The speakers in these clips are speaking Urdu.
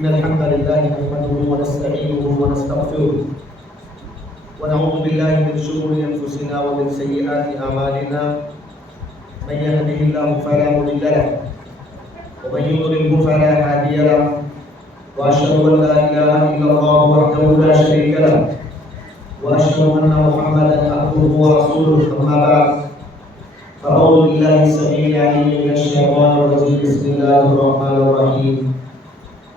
إن الحمد لله نحمده ونستعينه ونستغفره ونعوذ بالله من شرور أنفسنا ومن سيئات أعمالنا من يهده الله فلا مضل له ومن يضلل فلا هادي له وأشهد أن لا إله إلا الله وحده لا شريك له وأشهد أن محمدا عبده ورسوله أما بعد فأعوذ بالله السميع العليم من الشيطان الرجيم بسم الله الرحمن الرحيم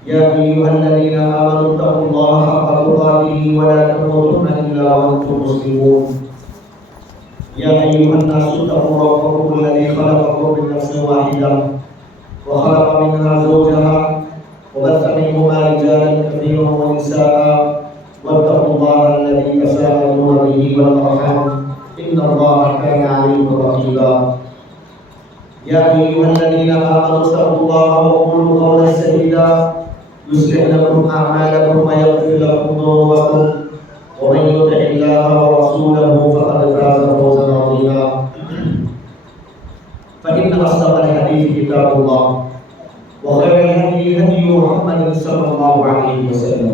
يا أيها الذين آمنوا اتقوا الله حق تقاته ولا تموتن إلا وأنتم مسلمون يا أيها الناس اتقوا ربكم الذي خلقكم من نفس واحدة وخلق منها زوجها وبث منهما رجالا كثيرا ونساء واتقوا الله الذي تساءلون به والأرحام إن الله كان عليكم رقيبا يا أيها الذين آمنوا اتقوا الله وقولوا قولا سديدا يصلح لكم أعمالكم ويغفر لكم ذنوبكم ومن يطع الله ورسوله فقد فاز فوزا عظيما فإن أصدق الحديث كتاب الله وخير الهدي هدي محمد صلى الله عليه وسلم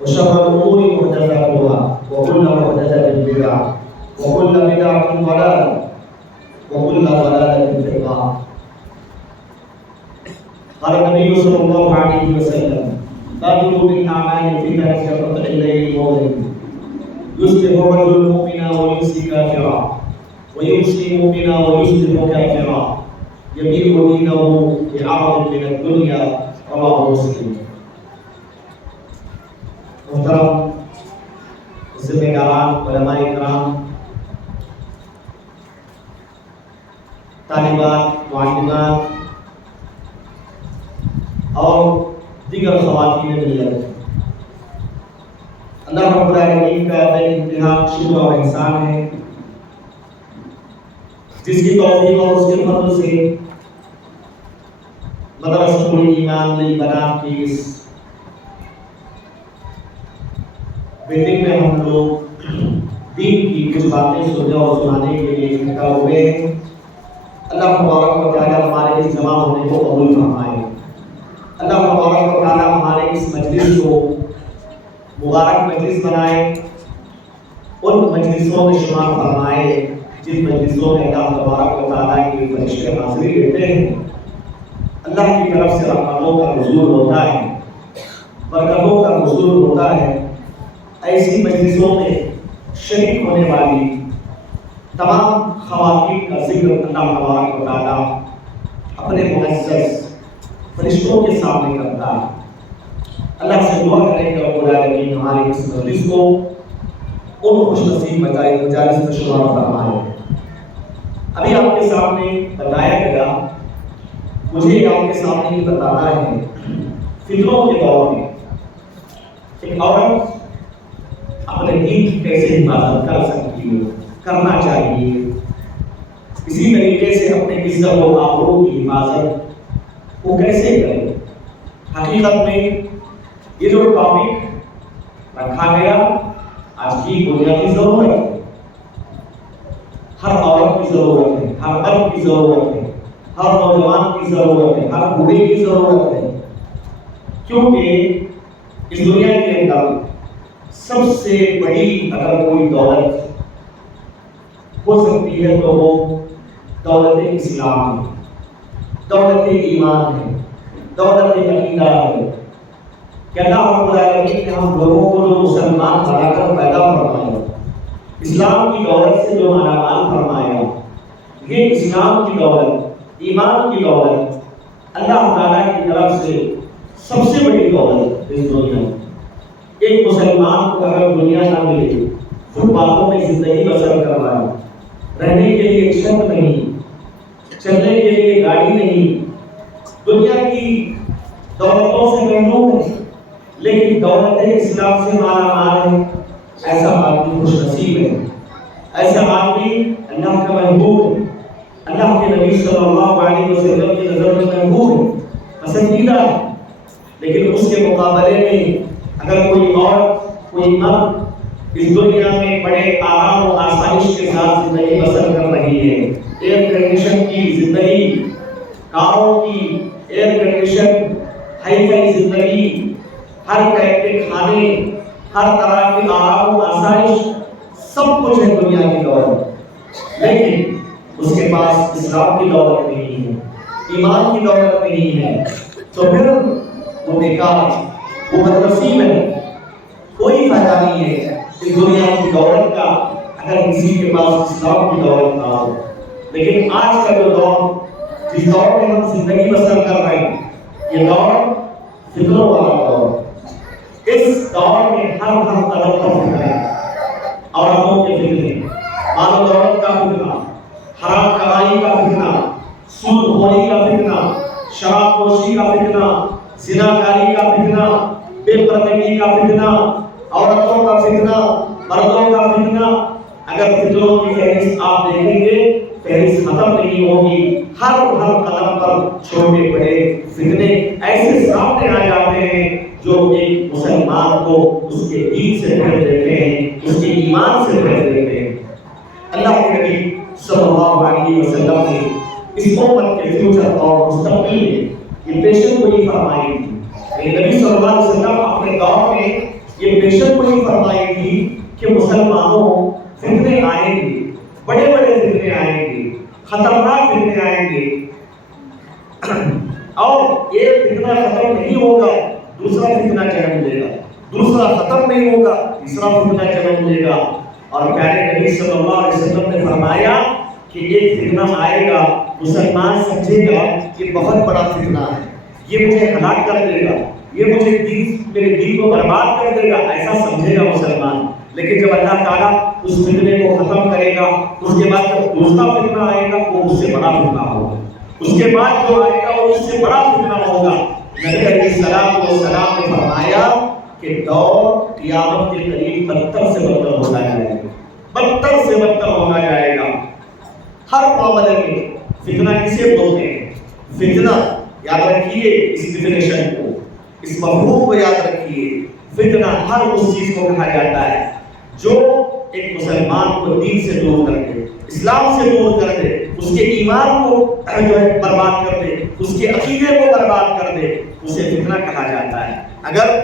وشر الأمور محدثاتها وكل محدثة بدعة وكل بدعة ضلالة وكل ضلالة في النار. قال النبي صلى الله عليه وسلم بادروا بالأعمال فتنة كقطع الليل المظلم يصبح الرجل مؤمنا ويمسي كافرا ويمسي مؤمنا ويصبح كافرا يبيع دينه بعرض من الدنيا رواه مسلم. محترم ذمہ علماء کرام طالبات معلمات اور دیگر خواتین ملت، اللہ رب العالمین کا بے انتہا شکر اور احسان ہے جس کی توفیق اور اس کے فضل سے مدرسۃ الایمان للبنات کی اس بلڈنگ میں ہم لوگ دین کی کچھ باتیں سننے اور سنانے کے لیے اکٹھا ہوئے ہیں۔ اللہ تبارک و تعالیٰ ہمارے اس جمع ہونے کو قبول فرمائے۔ اللہ تبارک و تعالیٰ ہمارے اس مجلس کو مبارک مجلس بنائے، ان مجلسوں میں شمار فرمائے جن مجلسوں میں اللہ تبارک و تعالیٰ کی فرشتے حاضری لیتے ہیں، اللہ کی طرف سے رحمتوں کا نزول ہوتا ہے، برکتوں کا نزول ہوتا ہے۔ ایسی مجلسوں میں شریک ہونے والی تمام خواتین کا ذکر اللہ تبارک و تعالیٰ اپنے معزز فرشتوں کے سامنے کرتا ہے۔ اللہ سے دعا کریں کہ رب العالمین ہمارے اس مجلس کو ان خوش نصیب مجالس میں شمار فرمائے۔ ابھی آپ کے سامنے بتایا گیا، مجھے آپ کے سامنے یہ بتانا ہے، فتنوں کے دور میں ایک عورت اپنے دین کی کیسے حفاظت کر سکتی ہے، کرنا چاہیے، اسی طریقے سے اپنے عزت و آبرو کی حفاظت وہ کیسے کرے۔ حقیقت میں یہ جو ٹاپک رکھا گیا آج کی بنیادی ضرورت ہے، ہر عورت کی ضرورت ہے، ہر مرد کی ضرورت ہے، ہر نوجوان کی ضرورت ہے، ہر بوڑھے کی ضرورت ہے، کیونکہ اس دنیا کے اندر سب سے بڑی اگر کوئی دولت ہو سکتی ہے تو وہ دولت اسلام ہے، دولت ایمان ہے، دولت عقیدہ ہے کہ اللہ رب العالمین نے ہم لوگوں کو جو مسلمان بنا کر پیدا فرمایا، اسلام کی دولت سے جو مالا مال فرمایا، یہ اسلام کی دولت، ایمان کی دولت اللہ تعالیٰ کی طرف سے سب سے بڑی دولت اس دنیا میں۔ ایک مسلمان کو اگر دنیا نہ ملے، فٹ پاتھوں میں زندگی بسر کر رہا ہے، رہنے کے لیے چھت نہیں، چلنے کے لیے گاڑی نہیں، دنیا کی دولتوں سے محروم ہے، لیکن دولت اسلام سے مالا مال ہے، ایسا آدمی خوش نصیب ہے، ایسا آدمی اللہ کا محبوب ہے، اللہ کے نبی صلی اللہ علیہ وسلم کی نظر میں محبوب ہے، پسندیدہ ہے۔ لیکن اس کے مقابلے میں اگر کوئی عورت، کوئی مرد اس دنیا میں بڑے آرام و آسائش کے ساتھ زندگی بسر کر رہی ہے، ایئر کنڈیشن کی زندگی، کاروں کی ایئر کنڈیشن، ہائی فائی زندگی، ہر ٹائپ کے کھانے، ہر طرح کی آرام و آسائش، سب کچھ ہے دنیا کی دولت، لیکن اس کے پاس اسلام کی دولت نہیں ہے، ایمان کی دولت نہیں ہے، تو پھر وہ بیکار، وہ بدنصیب ہے، کوئی فائدہ نہیں ہے اس دنیا کی دولت کا اگر کسی کے پاس اسلام کی دولت نہ ہو۔ لیکن آج کا جو دور، جس دور میں ہم زندگی بسر کر رہے ہیں، یہ دور فتنوں والا دور، اس دور میں ہر طرف کا فتنہ ہے، عورتوں کے فتنے، مال و دولت کا فتنہ، حرام کمائی کا فتنہ، سود خوری کا فتنہ، شراب نوشی کا فتنہ، زناکاری کا فتنہ، بے پردگی کا فتنہ، عورتوں کا فتنہ، مردوں کا فتنہ۔ اگر فتنوں کی فہرست آپ دیکھیں گے، فہرست ختم نہیں ہوگی، ہر قدم پر چھوٹے بڑے فتنے ایسے سامنے آ جاتے ہیں جو ایک مسلمان کو اس کے دین سے بھر دیتے ہیں، اس کے ایمان سے بھر دیتے ہیں۔ اللہ کے نبی صلی اللہ علیہ وسلم نے اس امت کے فیوچر اور مستقبل میں یہ پیشن گوئی فرمائی تھی۔ نبی صلی اللہ علیہ وسلم اپنے دور میں یہ پیشن گوئی فرمائی تھی کہ مسلمانوں فتنے آئیں گے، بڑے بڑے فتنے آئیں گے، خطرناک فتنے آئیں گے، اور ایک فتنہ ختم نہیں ہوگا دوسرا فتنہ جنم لے گا، دوسرا ختم نہیں ہوگا تیسرا فتنہ جنم لے گا۔ اور پیارے نبی صلی اللہ علیہ وسلم نے فرمایا کہ ایک فتنہ آئے گا، مسلمان سمجھے گا کہ بہت بڑا فتنہ ہے، یہ مجھے ہلاک کر دے گا، یہ مجھے میرے دین کو برباد کر دے گا، ایسا سمجھے گا مسلمان۔ لیکن جب اللہ تعالیٰ اس فتنے کو ختم کرے گا، اس کے بعد جب دوسرا فتنہ آئے گا وہ اس سے بڑا فتنہ ہوگا، اس کے بعد جو آئے گا وہ اس سے بڑا فتنہ ہوگا۔ نبی علیہ السلام نے فرمایا کہ دور قیامت کے قریب بدتر سے بدتر ہوتا جائے گا، بدتر سے بدتر ہونا جائے گا۔ ہر معاملے میں فتنہ کسے بولتے ہیں؟ فتنہ یاد رکھیے، اس ڈیفینیشن کو، اس مفہوم کو یاد رکھیے۔ فتنہ ہر اس چیز کو کہا جاتا ہے جو ایک مسلمان کو دین سے دور کر دے، اسلام سے دور کر دے، اس کے ایمان کو جو ہے برباد کر دے، اس کے عقیدے کو برباد کر دے، اسے فتنہ کہا جاتا ہے۔ اگر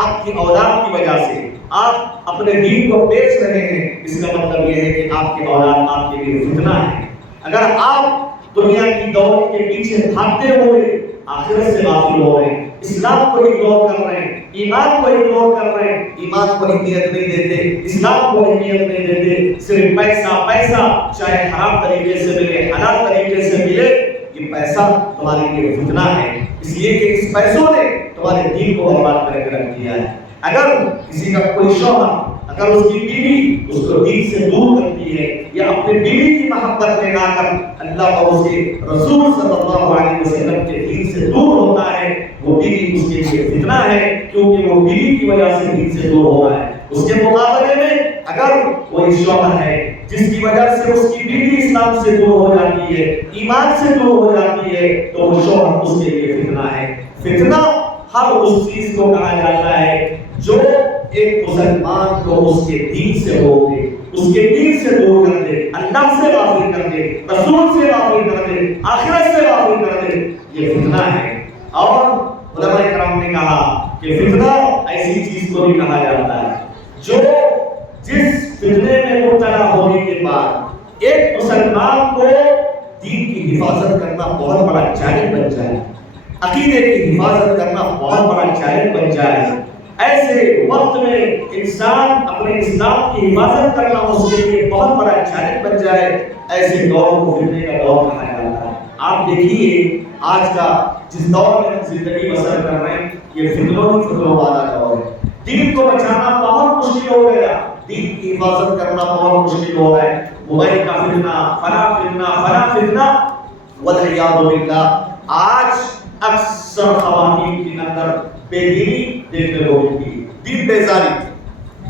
آپ کی اولاد کی وجہ سے آپ اپنے دین کو بیچ رہے ہیں، اس کا مطلب یہ ہے کہ آپ کی اولاد آپ کے لیے فتنہ ہے۔ اگر آپ دنیا کی دولت کے پیچھے بھاگتے ہوئے آخرت سے غافل ہو رہے ہیں، اسلام کو اگنور کر رہے ہیں، ایمان کو اگنور کر رہے ہیں، ایمان کو اہمیت نہیں دیتے، اسلام کو اہمیت نہیں دیتے، صرف پیسہ چاہے حرام طریقے سے ملے، حلال طریقے سے ملے، یہ پیسہ تمہارے لیے فتنہ ہے، اس لیے کہ اس پیسوں نے تمہارے دین کو برباد کر کے رکھ دیا ہے۔ اگر کسی کا کوئی شوہر، اگر اس کی بیوی اس کو دین سے دور کرتی ہے، یا اپنے بیوی کی محبت میں لا کر اللہ اور اس کے رسول صلی اللہ علیہ وسلم کے دین سے دور ہوتا ہے، وہ بیوی اس کے لیے فتنہ ہے، کیونکہ وہ بیوی کی وجہ سے دین سے دور ہو رہا ہے۔ اس کے مقابلے میں اگر کوئی شوہر ہے جس کی وجہ سے اس کی بیوی اسلام سے دور ہو جاتی ہے، ایمان سے دور ہو جاتی ہے، تو وہ شوہر اس کے لیے فتنہ ہے۔ فتنہ ہر اس چیز کو کہا جاتا ہے جو ایک مسلمان کو اس کے دین سے روک دے، اس کے دین سے دور کر دے، اللہ سے غافل کر دے، رسول سے غافل کر دے، آخرت سے غافل کر دے، یہ فتنہ ہے۔ اور علماء کرام نے کہا کہ فتنہ ایسی چیز کو بھی کہا جاتا ہے جو جس فتنے میں مبتلا ہونے کے بعد ایک مسلمان کو دین کی حفاظت کرنا بہت بڑا چیلنج بن جائے، عقیدے کی حفاظت کرنا بہت بڑا چیلنج بن جائے۔ ایسے وقت میں انسان اپنے اسلام کی حفاظت کرنا اس کے لیے بہت بڑا چیلنج بن جائے، ایسے دور کو فتنے کا دور کہا جاتا ہے۔ آپ دیکھیے آج کا جس دور میں زندگی بسر کر رہے ہیں یہ فتنوں والا دور ہے۔ دین کو بچانا بہت مشکل ہو گیا، دین کی حفاظت کرنا بہت مشکل ہو رہا ہے۔ موبائل کا فتنہ، فلاں فتنہ والعیاذ باللہ۔ آج اکثر خواتین کے اندر بے دینی دیکھنے کو ملتی ہے، دین بیزاری،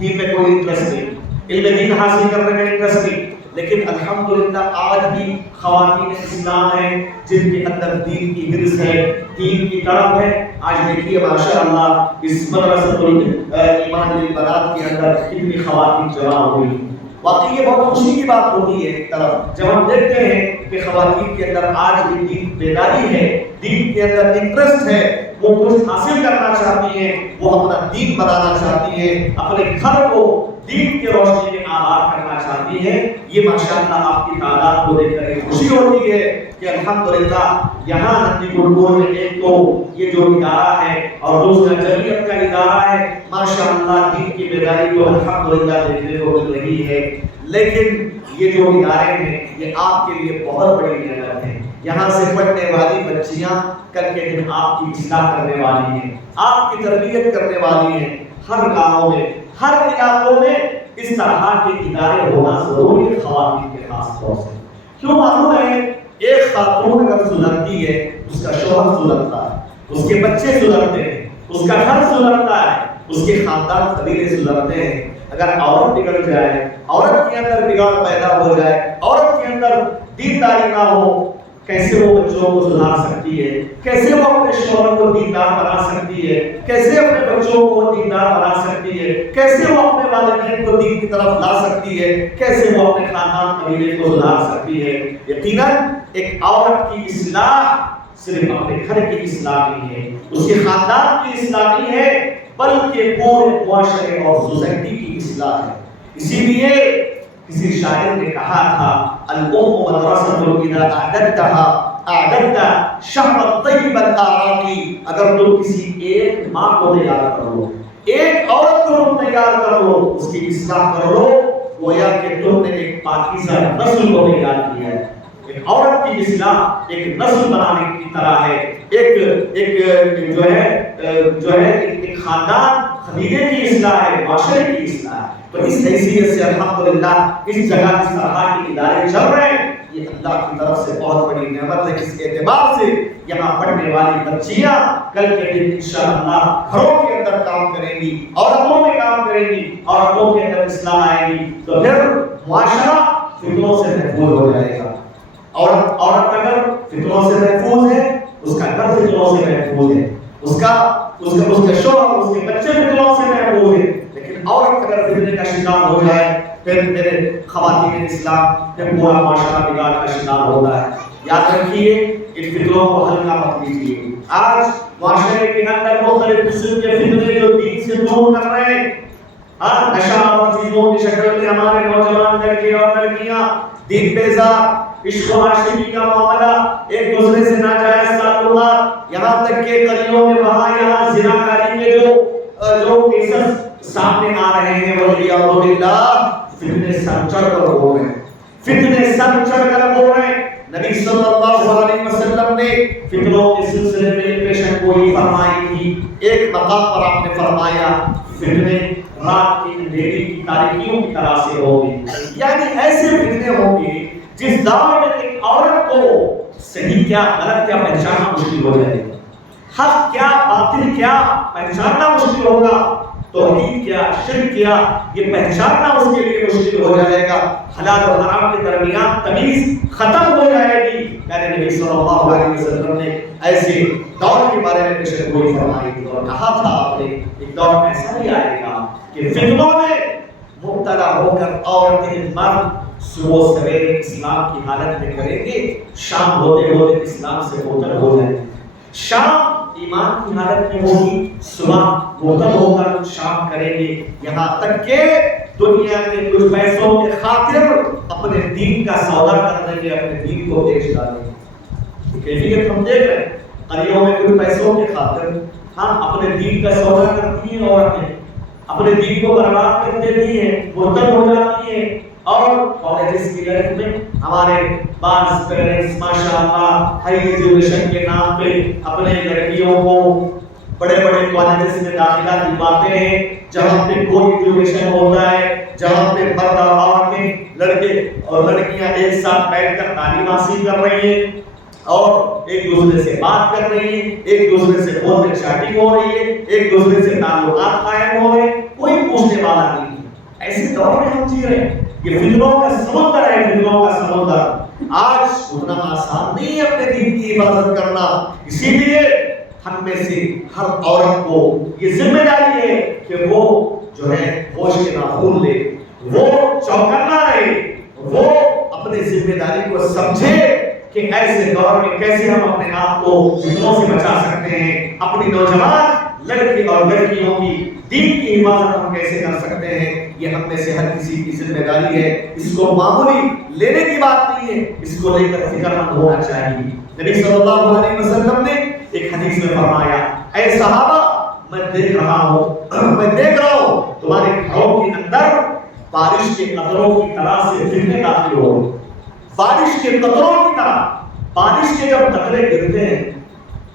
دین میں کوئی انٹرسٹ نہیں، علم دین حاصل کرنے میں انٹرسٹ نہیں۔ لیکن الحمدللہ آج بھی خواتین اسلام ہیں جن کے اندر دین کی حرص ہے، دین کی طرف ہے۔ آج دیکھیے ماشاءاللہ اس مدرسۃ الایمان للبنات کے اندر کتنی خواتین جمع ہوئی۔ واقعی یہ بہت خوشی کی بات ہوتی ہے ایک طرف جب ہم دیکھتے ہیں کہ خواتین کے اندر آج بھی دین بیداری ہے، دین کے اندر انٹرسٹ ہے، وہ کچھ حاصل کرنا چاہتی ہیں، وہ اپنا دین بنانا چاہتی ہیں، اپنے گھر کو دین کے روشنی میں آباد کرنا چاہتی ہے۔ یہ ماشاءاللہ آپ کی تعداد کو دیکھ کر خوشی ہوتی ہے کہ الحمدللہ یہاں نندی گڑگور میں ایک تو یہ جو ادارہ ہے اور دوسرا جمعیت کا ادارہ ہے، ماشاءاللہ دین کی بیداری کو الحمدللہ دیکھنے کو مل رہی ہے۔ لیکن یہ جو ادارے ہیں یہ آپ کے لیے بہت بڑی نعمت ہے۔ یہاں سے پڑھنے والی بچیاں کل کے دن آپ کی اصلاح کرنے والی ہیں، آپ کی تربیت کرنے والی ہیں۔ ہر گاؤں میں، ہر علاقوں میں اس طرح کے ادارے ہونا ضروری ہے خواتین کے خاص طور سے۔ کیوں معلوم ہے ایک خاتون اگر سدھرتی ہے اس کا شوہر سدھرتا ہے، اس کے بچے سدھرتے ہیں، اس کا گھر سدھرتا ہے، اس کے خاندان قبیلے سدھرتے ہیں۔ اگر عورت بگڑ جائے، عورت کے اندر بگاڑ پیدا ہو جائے، عورت کے اندر دینداری نہ ہو، کیسے وہ بچوں کو سدھار سکتی ہے، کیسے وہ اپنے شوہر کو دیندار بنا سکتی ہے، کیسے اپنے بچوں کو دیندار بنا سکتی ہے، کیسے وہ اپنے والدین کو دین کی طرف لا سکتی ہے، کیسے وہ اپنے خاندان قبیلے کو سدھار سکتی ہے۔ یقیناً ایک عورت کی اصلاح صرف اپنے گھر کی اصلاح نہیں ہے، اس کے خاندان کی اصلاح نہیں ہے، بلکہ پورے معاشرے اور سوسائٹی کی اصلاح ہے۔ اسی لیے کسی شاعر نے کہا تھا الام مدرسۃ اذا اعددت شعبا طیب الاعراق، اگر تم کسی ایک ماں کو تیار کر لو، ایک عورت کو تم تیار کر لو، اس کی اصلاح کر لو، گویا کہ تم نے ایک پاکیزہ نسل کو تیار کیا ہے۔ ایک عورت کی اصلاح ایک نسل بنانے کی طرح ہے، ایک جو ہے ایک خاندان قبیلے کی اصلاح ہے، معاشرے کی اصلاح ہے۔ تو اس حیثیت سے الحمدللہ اس جگہ اس طرح کے ادارے چل رہے ہیں، یہ اللہ کی طرف سے بہت بڑی نعمت ہے۔ اس اعتبار سے یہاں پڑھنے والی بچیاں کل کے دن انشاءاللہ گھروں کے اندر کام کریں گی، عورتوں میں کام کریں گی، عورتوں کے اندر اصلاح آئے گی، تو پھر معاشرہ فتنوں سے محفوظ ہو جائے گا۔ عورت اگر فتنوں سے محفوظ ہے، اس کا گھر فتنوں سے محفوظ ہے، اس کا شوہر، اس کے بچے فتنوں سے محفوظ ہے۔ لیکن عورت اگر فتنے کا شکار ہو جائے پھر میرے خواتین اسلام پھر پورا معاشرہ بگاڑ کا شکار ہوتا ہے۔ یاد رکھیے ان فتنوں کو ہلکا مت لیجیے۔ آج معاشرے کے اندر مختلف قسم کے فتنے جو دین سے دور کر رہے ہیں، نشہ اور چیزوں کی شکل میں ہمارے نوجوان لڑکے اور لڑکیاں دین بیزار، عشق و عاشقی کا معاملہ، ایک دوسرے سے ناجائز تعلقات، یہاں تک کہ گلیوں میں وہاں یہاں زناکاری کے جو کیسز سامنے آ رہے ہیں، والعیاذ باللہ فتنے سر چڑھ کر ہو رہے ہیں، فتنے سر چڑھ کر ہو رہے ہیں۔ نبی صلی اللہ علیہ وسلم نے فتنوں کے سلسلے میں پیشن گوئی فرمائی تھی۔ ایک مقام پر آپ نے فرمایا فتنے رات کی اندھیری کی تاریکیوں کی طرح سے ہوں گے، یعنی ایسے فتنے ہوں گے جس دور میں ایک عورت کو صحیح کیا غلط کیا پہچاننا مشکل ہو جائے گا، حق کیا باطل کیا پہچاننا مشکل ہوگا، توحید کیا شرک کیا یہ پہچاننا اس کے لیے مشکل ہو جائے گا، حلال اور حرام کے درمیان تمیز ختم ہو جائے گی۔ یعنی نبی صلی اللہ علیہ وسلم نے ایسے دور کے بارے میں پیشن گوئی فرمائی تھی اور کہا تھا آپ نے ایک دور ایسا بھی آئے گا کہ فتنوں میں مبتلا ہو کر عورتیں مرد صبح سویرے اسلام کی حالت میں کریں گے، شام ہوتے ہوتے اسلام سے مبتلا ہو جائیں گے، شام ایمان کی حالت میں ہوگی، صبح مبتلا ہو کر شام کریں گے، یہاں تک کہ دنیا کے کچھ پیسوں کے خاطر اپنے دین کا سودا کر دیں گے، اپنے دین کو بیچ ڈالیں گے۔ کیفیت ہم دیکھ رہے ہیں قریوں میں کچھ پیسوں کے خاطر ہم اپنے دین کا سودا کرتی ہیں، عورتیں اپنے دین کو برباد کر دیتی ہیں، مرتد ہو جاتی ہیں، اور کالجز کی لائف میں ہمارے بعض پیرنٹس ماشاءاللہ ہائی ایجوکیشن کے نام پہ اپنے لڑکیوں کو بڑے بڑے کالجز میں داخلہ دلواتے ہیں، جہاں پہ کوئی ایجوکیشن ہوتا ہے، جہاں پہ مرد اور عورتیں، لڑکے اور لڑکیاں ایک ساتھ بیٹھ کر تعلیم حاصل کر رہی ہیں اور ایک دوسرے سے بات کر رہی ہیں، ایک دوسرے سے فون میں چیٹنگ ہو رہی ہے، ایک دوسرے سے تعلقات قائم ہو رہے ہیں، کوئی پوچھنے والا نہیں ہے۔ ایسے دور میں ہم جی رہے ہیں، یہ فتنوں کا سمندر ہے، فتنوں کا سمندر۔ آج اتنا آسان نہیں ہے اپنے دین کی حفاظت کرنا، اسی لیے ہم میں سے ہر عورت کو یہ ذمہ داری ہے کہ وہ جو ہے ہوش کے ناخن لے، وہ چوکنا رہے، وہ اپنے ذمہ داری کو سمجھے کہ ایسے دور میں کیسے ہم اپنے آپ کو فتنوں سے بچا سکتے ہیں، اپنی نوجوان لڑکی اور لڑکیوں کی دین کی حفاظت ہم کیسے کر سکتے ہیں۔ یہ ہم میں سے ہر کسی کی ذمہ داری ہے، اس کو معمولی لینے کی بات نہیں ہے، اس کو لے کر فکر مند ہونا چاہیے۔ نبی صلی اللہ علیہ وسلم نے ایک حدیث میں فرمایا، اے صحابہ میں دیکھ رہا ہوں تمہارے گھروں کے اندر بارش کے قطروں کی طرح سے فتنے داخل ہو رہے، بارش کے قطروں کی طرح۔ بارش کے جب قطرے گرتے ہیں،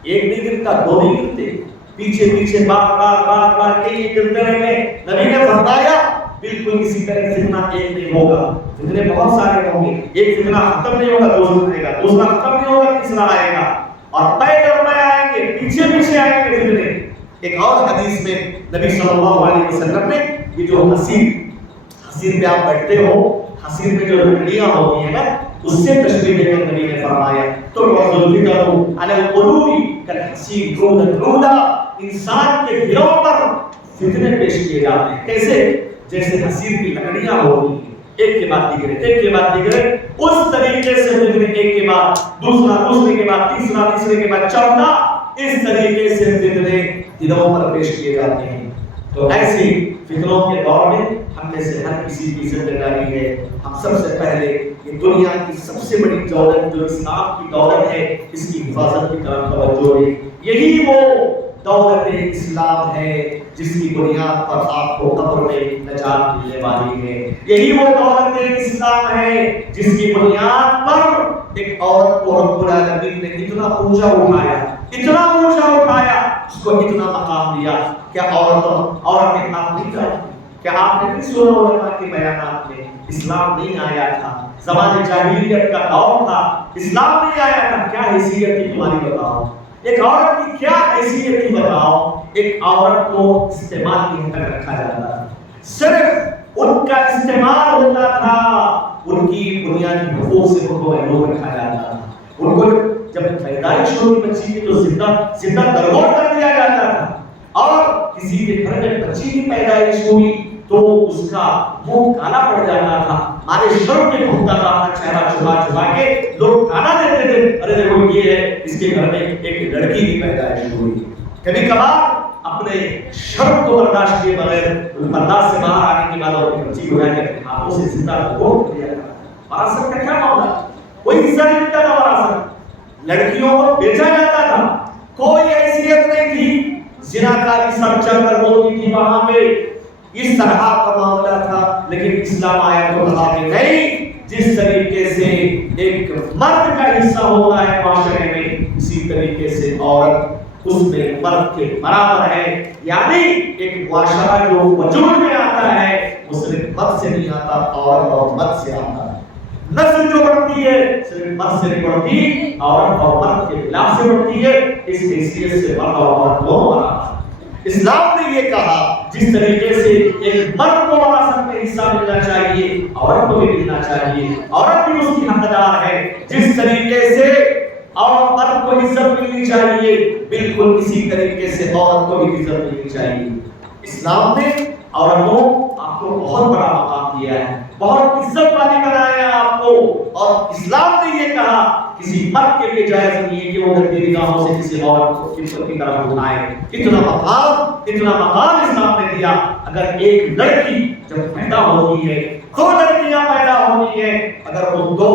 ایک نہیں گرتا، دو نہیں گرتے، پیچھے پیچھے بار بار بار بار کئی گرتے رہے۔ نبی نے فرمایا بالکل اسی طرح فتنہ ایک نہیں ہوگا، فتنے بہت سارے ہوں گے، ایک فتنہ ختم نہیں ہوگا دوسرا آئے گا، دوسرا ختم نہیں ہوگا تیسرا آئے گا، اور پے در پے آئیں گے، پیچھے پیچھے آئیں گے فتنے۔ ایک اور حدیث میں نبی صلی اللہ علیہ وسلم نے یہ جو حسیر پہ آپ بیٹھتے ہو، حسیر پہ جو لکڑیاں ہوتی ہیں نا، اس سے تشبیہ دے کر نبی نے فرمایا تو الفتن علی القلوب کالحسیر عودا، انسان کے دلوں پر فتنے پیش کیے جاتے ہیں کیسے؟ جیسے حسیر کی لکڑیاں ہوتی ہیں، ایک کے بعد دیگرے، ایک کے بعد دیگرے، اس طریقے سے فتنے ایک کے بعد دوسرا، دوسرے کے بعد تیسرا، تیسرے کے بعد چوتھا، اس طریقے سے فتنے دلوں پر پیش کیے جاتے ہیں۔ تو ایسی فتنوں کے دور میں ہم میں سے ہر کسی کی ذمہ داری ہے، ہم سب سے پہلے یہ دنیا کی سب سے بڑی دولت جو اسلام کی دولت ہے، اس کی حفاظت کی طرف توجہ ہے۔ یہی وہ دولت اسلام ہے جس کی بنیاد پر آپ کو قبر میں نجات ملنے والی ہے۔ یہی وہ دولت اسلام ہے جس کی بنیاد پر ایک عورت کو رب العالمین نے اتنا اونچا اٹھایا، اتنا اونچا اٹھایا، اس کو اتنا مقام دیا۔ کیا عورتیں آپ نہیں چاہتی؟ کیا آپ نے نہیں سنا علماء کے بیانات میں اسلام نہیں آیا تھا، زمانے جاہلیت کا دور تھا، اسلام نہیں آیا تھا، کیا حیثیت تھی تمہاری بتاؤ؟ ایک عورت کی کیا حیثیت تھی بتاؤ؟ ایک عورت کو استعمال کی حد تک رکھا جاتا تھا، صرف ان کا استعمال ہوتا تھا، ان کی بنیادی حقوق سے ان کو محروم رکھا جاتا تھا۔ ان کو جب پیدائش ہوئی بچی کی تو زندہ درگور کر دیا جاتا تھا، اور کسی کے گھر میں بچی کی پیدائش ہوئی تو اس کا منہ کالا پڑ جاتا تھا، ہمارے شرم میں گھومتا تھا، اپنا چہرہ چھپا چھپا کے لوگ گانا دیتے تھے، ارے دیکھو یہ ہے، اس کے گھر میں ایک لڑکی کی پیدائش ہوئی۔ کبھی کبھار اپنے شرم کو برداشت کیے بغیر پردہ سے باہر آنے کے بعد اپنی بچی کو اپنے ہاتھوں سے زندہ گوشت دیا جاتا تھا۔ وراثت کا کیا معاملہ؟ کوئی حصہ نہیں ملتا تھا وراثت، لڑکیوں کو بیچا جاتا تھا، کوئی حیثیت نہیں تھی، زناکاری سب چل کر ہوتی تھی وہاں پہ، اس طرح کا معاملہ تھا۔ لیکن اسلام آیا تو کہا کہ نہیں، جس طریقے سے ایک مرد کا حصہ ہوتا ہے معاشرے میں، اسی طریقے سے عورت اس میں مرد کے برابر ہے۔ یعنی ایک معاشرہ جو وجود میں آتا ہے وہ صرف مرد سے نہیں آتا، عورت اور مرد سے آتا ہے۔ نسل جو بڑھتی ہے صرف مرد سے نہیں بڑھتی، عورت اور مرد کے خلاف سے بڑھتی ہے، اس حیثیت سے مرد اور عورت دونوں برابر۔ اسلام نے یہ کہا جس طریقے سے ایک مرد کو وراثت میں حصہ ملنا چاہیے، عورت کو بھی ملنا چاہیے، عورت بھی اس کی حقدار ہے، جس طریقے سے اور مرد کو عزت ملنی چاہیے، بالکل اسی طریقے سے عورت کو بھی عزت ملنی چاہیے۔ اسلام نے عورتوں آپ کو بہت بڑا مقام دیا ہے، بہت عزت والی بنایا ہے آپ کو، اور اسلام نے یہ کہا کسی مرد کے لیے جائز نہیں ہے کہ وہ گندی نگاہوں سے کسی عورت کی طرف اٹھائے۔ اتنا مقام اسلام نے دیا۔ اگر ایک لڑکی جب پیدا ہوتی ہے، دو لڑکیاں پیدا ہوتی ہیں، اگر ان دو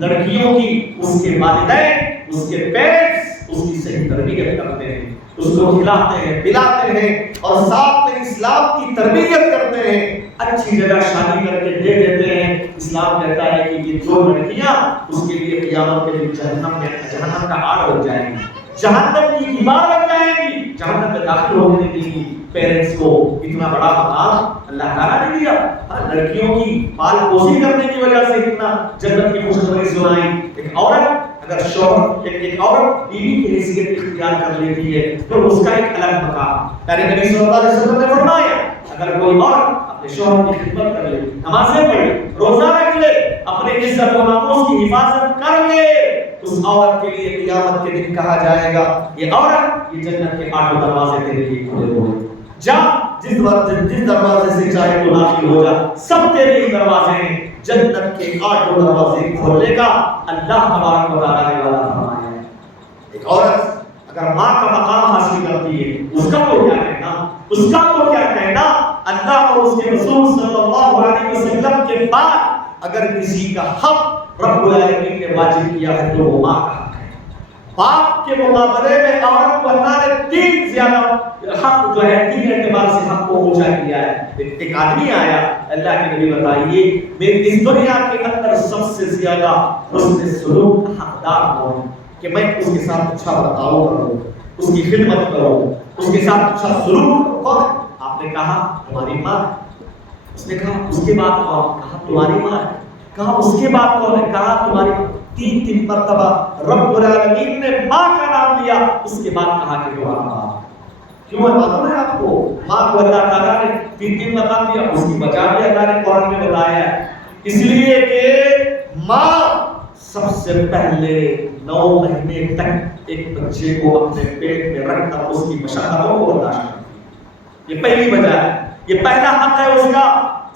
لڑکیوں کی اس کے والدین، اس کے پیرنٹس اس کی صحیح تربیت کرتے ہیں، اس کو کھلاتے ہیں پلاتے ہیں اور ساتھ میں اسلام کی تربیت کرتے ہیں، اچھی جگہ شادی کر کے دے دیتے ہیں، اسلام کہتا ہے کہ یہ دو لڑکیاں اس کے لیے قیامت کے دن جہنم کا آڑ بن جائیں گی، جہنم کی دیوار بن جائیں گی، جہنم میں داخل ہونے دیں گی۔ پیرنٹس کو اتنا بڑا مقام اللہ تعالیٰ نے دیا۔ لڑکیوں کی پال پوسی کرنے کی وجہ سے اتنا جنت کی خوشخبری سنائی۔ ایک عورت اگر شوہر ایک عورت بیوی کی حیثیت اختیار کر لیتی ہے تو اس کا ایک الگ مقام۔ پیارے نبی صلی اللہ علیہ وسلم نے فرمایا اگر کوئی عورت اپنے شوہر کی خدمت کر لے، نمازیں پڑھے، روزہ رکھ لے، اپنے عزت و ناموس کی حفاظت کر لے، اس عورت کے لیے قیامت کے دن کہا جائے گا یہ عورت یہ جنت کے 8 دروازے تیرے لیے کھلے ہوئے، جا جس دروازے سے چاہے تو داخل ہو جا، سب تیرے ہی دروازے ہیں، جنت کے 8 دروازے کھولنے کا اللہ تبارک و تعالیٰ نے وعدہ فرمایا ہے۔ ایک عورت اگر ماں کا مقام حاصل کرتی ہے اس کا تو کیا کہنا، اللہ اور اس کے رسول صلی اللہ علیہ وسلم کے بعد اگر کسی کا حق رب العالمین نے واجب کیا ہے تو وہ ماں کا حق ہے۔ باپ کے مقابلے میں عورت کو اللہ نے 3 زیادہ حق جو ہے 3 اعتبار سے حق کو اونچا کیا ہے۔ ایک آدمی آیا، اللہ کے نبی بتائیے میری اس دنیا کے اندر سب سے زیادہ حسن سلوک کا حقدار کون ہے کہ میں اس کے ساتھ اچھا برتاؤ کروں، اس کی خدمت کروں، اس کے ساتھ اچھا سلوک کروں؟ آپ نے کہا تمہاری ماں۔ اس نے کہا اس کے بعد کون؟ کہا تمہاری ماں۔ کہا اس کے بعد کون ہے؟ کہا تمہاری ماں۔ 3 مرتبہ رب العالمین نے ماں کا نام لیا، اس کے بعد کہا کہ تمہارا باپ۔ کیوں ہے معلوم ہے آپ کو؟ ماں کو اللہ تعالیٰ نے 3 مقام دیا، اس کی وجہ بھی اللہ نے قرآن میں بتایا ہے، اس لیے کہ ماں سب سے پہلے 9 مہینے تک ایک بچے کو اپنے پیٹ میں رکھ کر اس کی مشقتوں کو برداشت کرتی ہے۔ یہ پہلی وجہ ہے، یہ پہلا حق ہے اس کا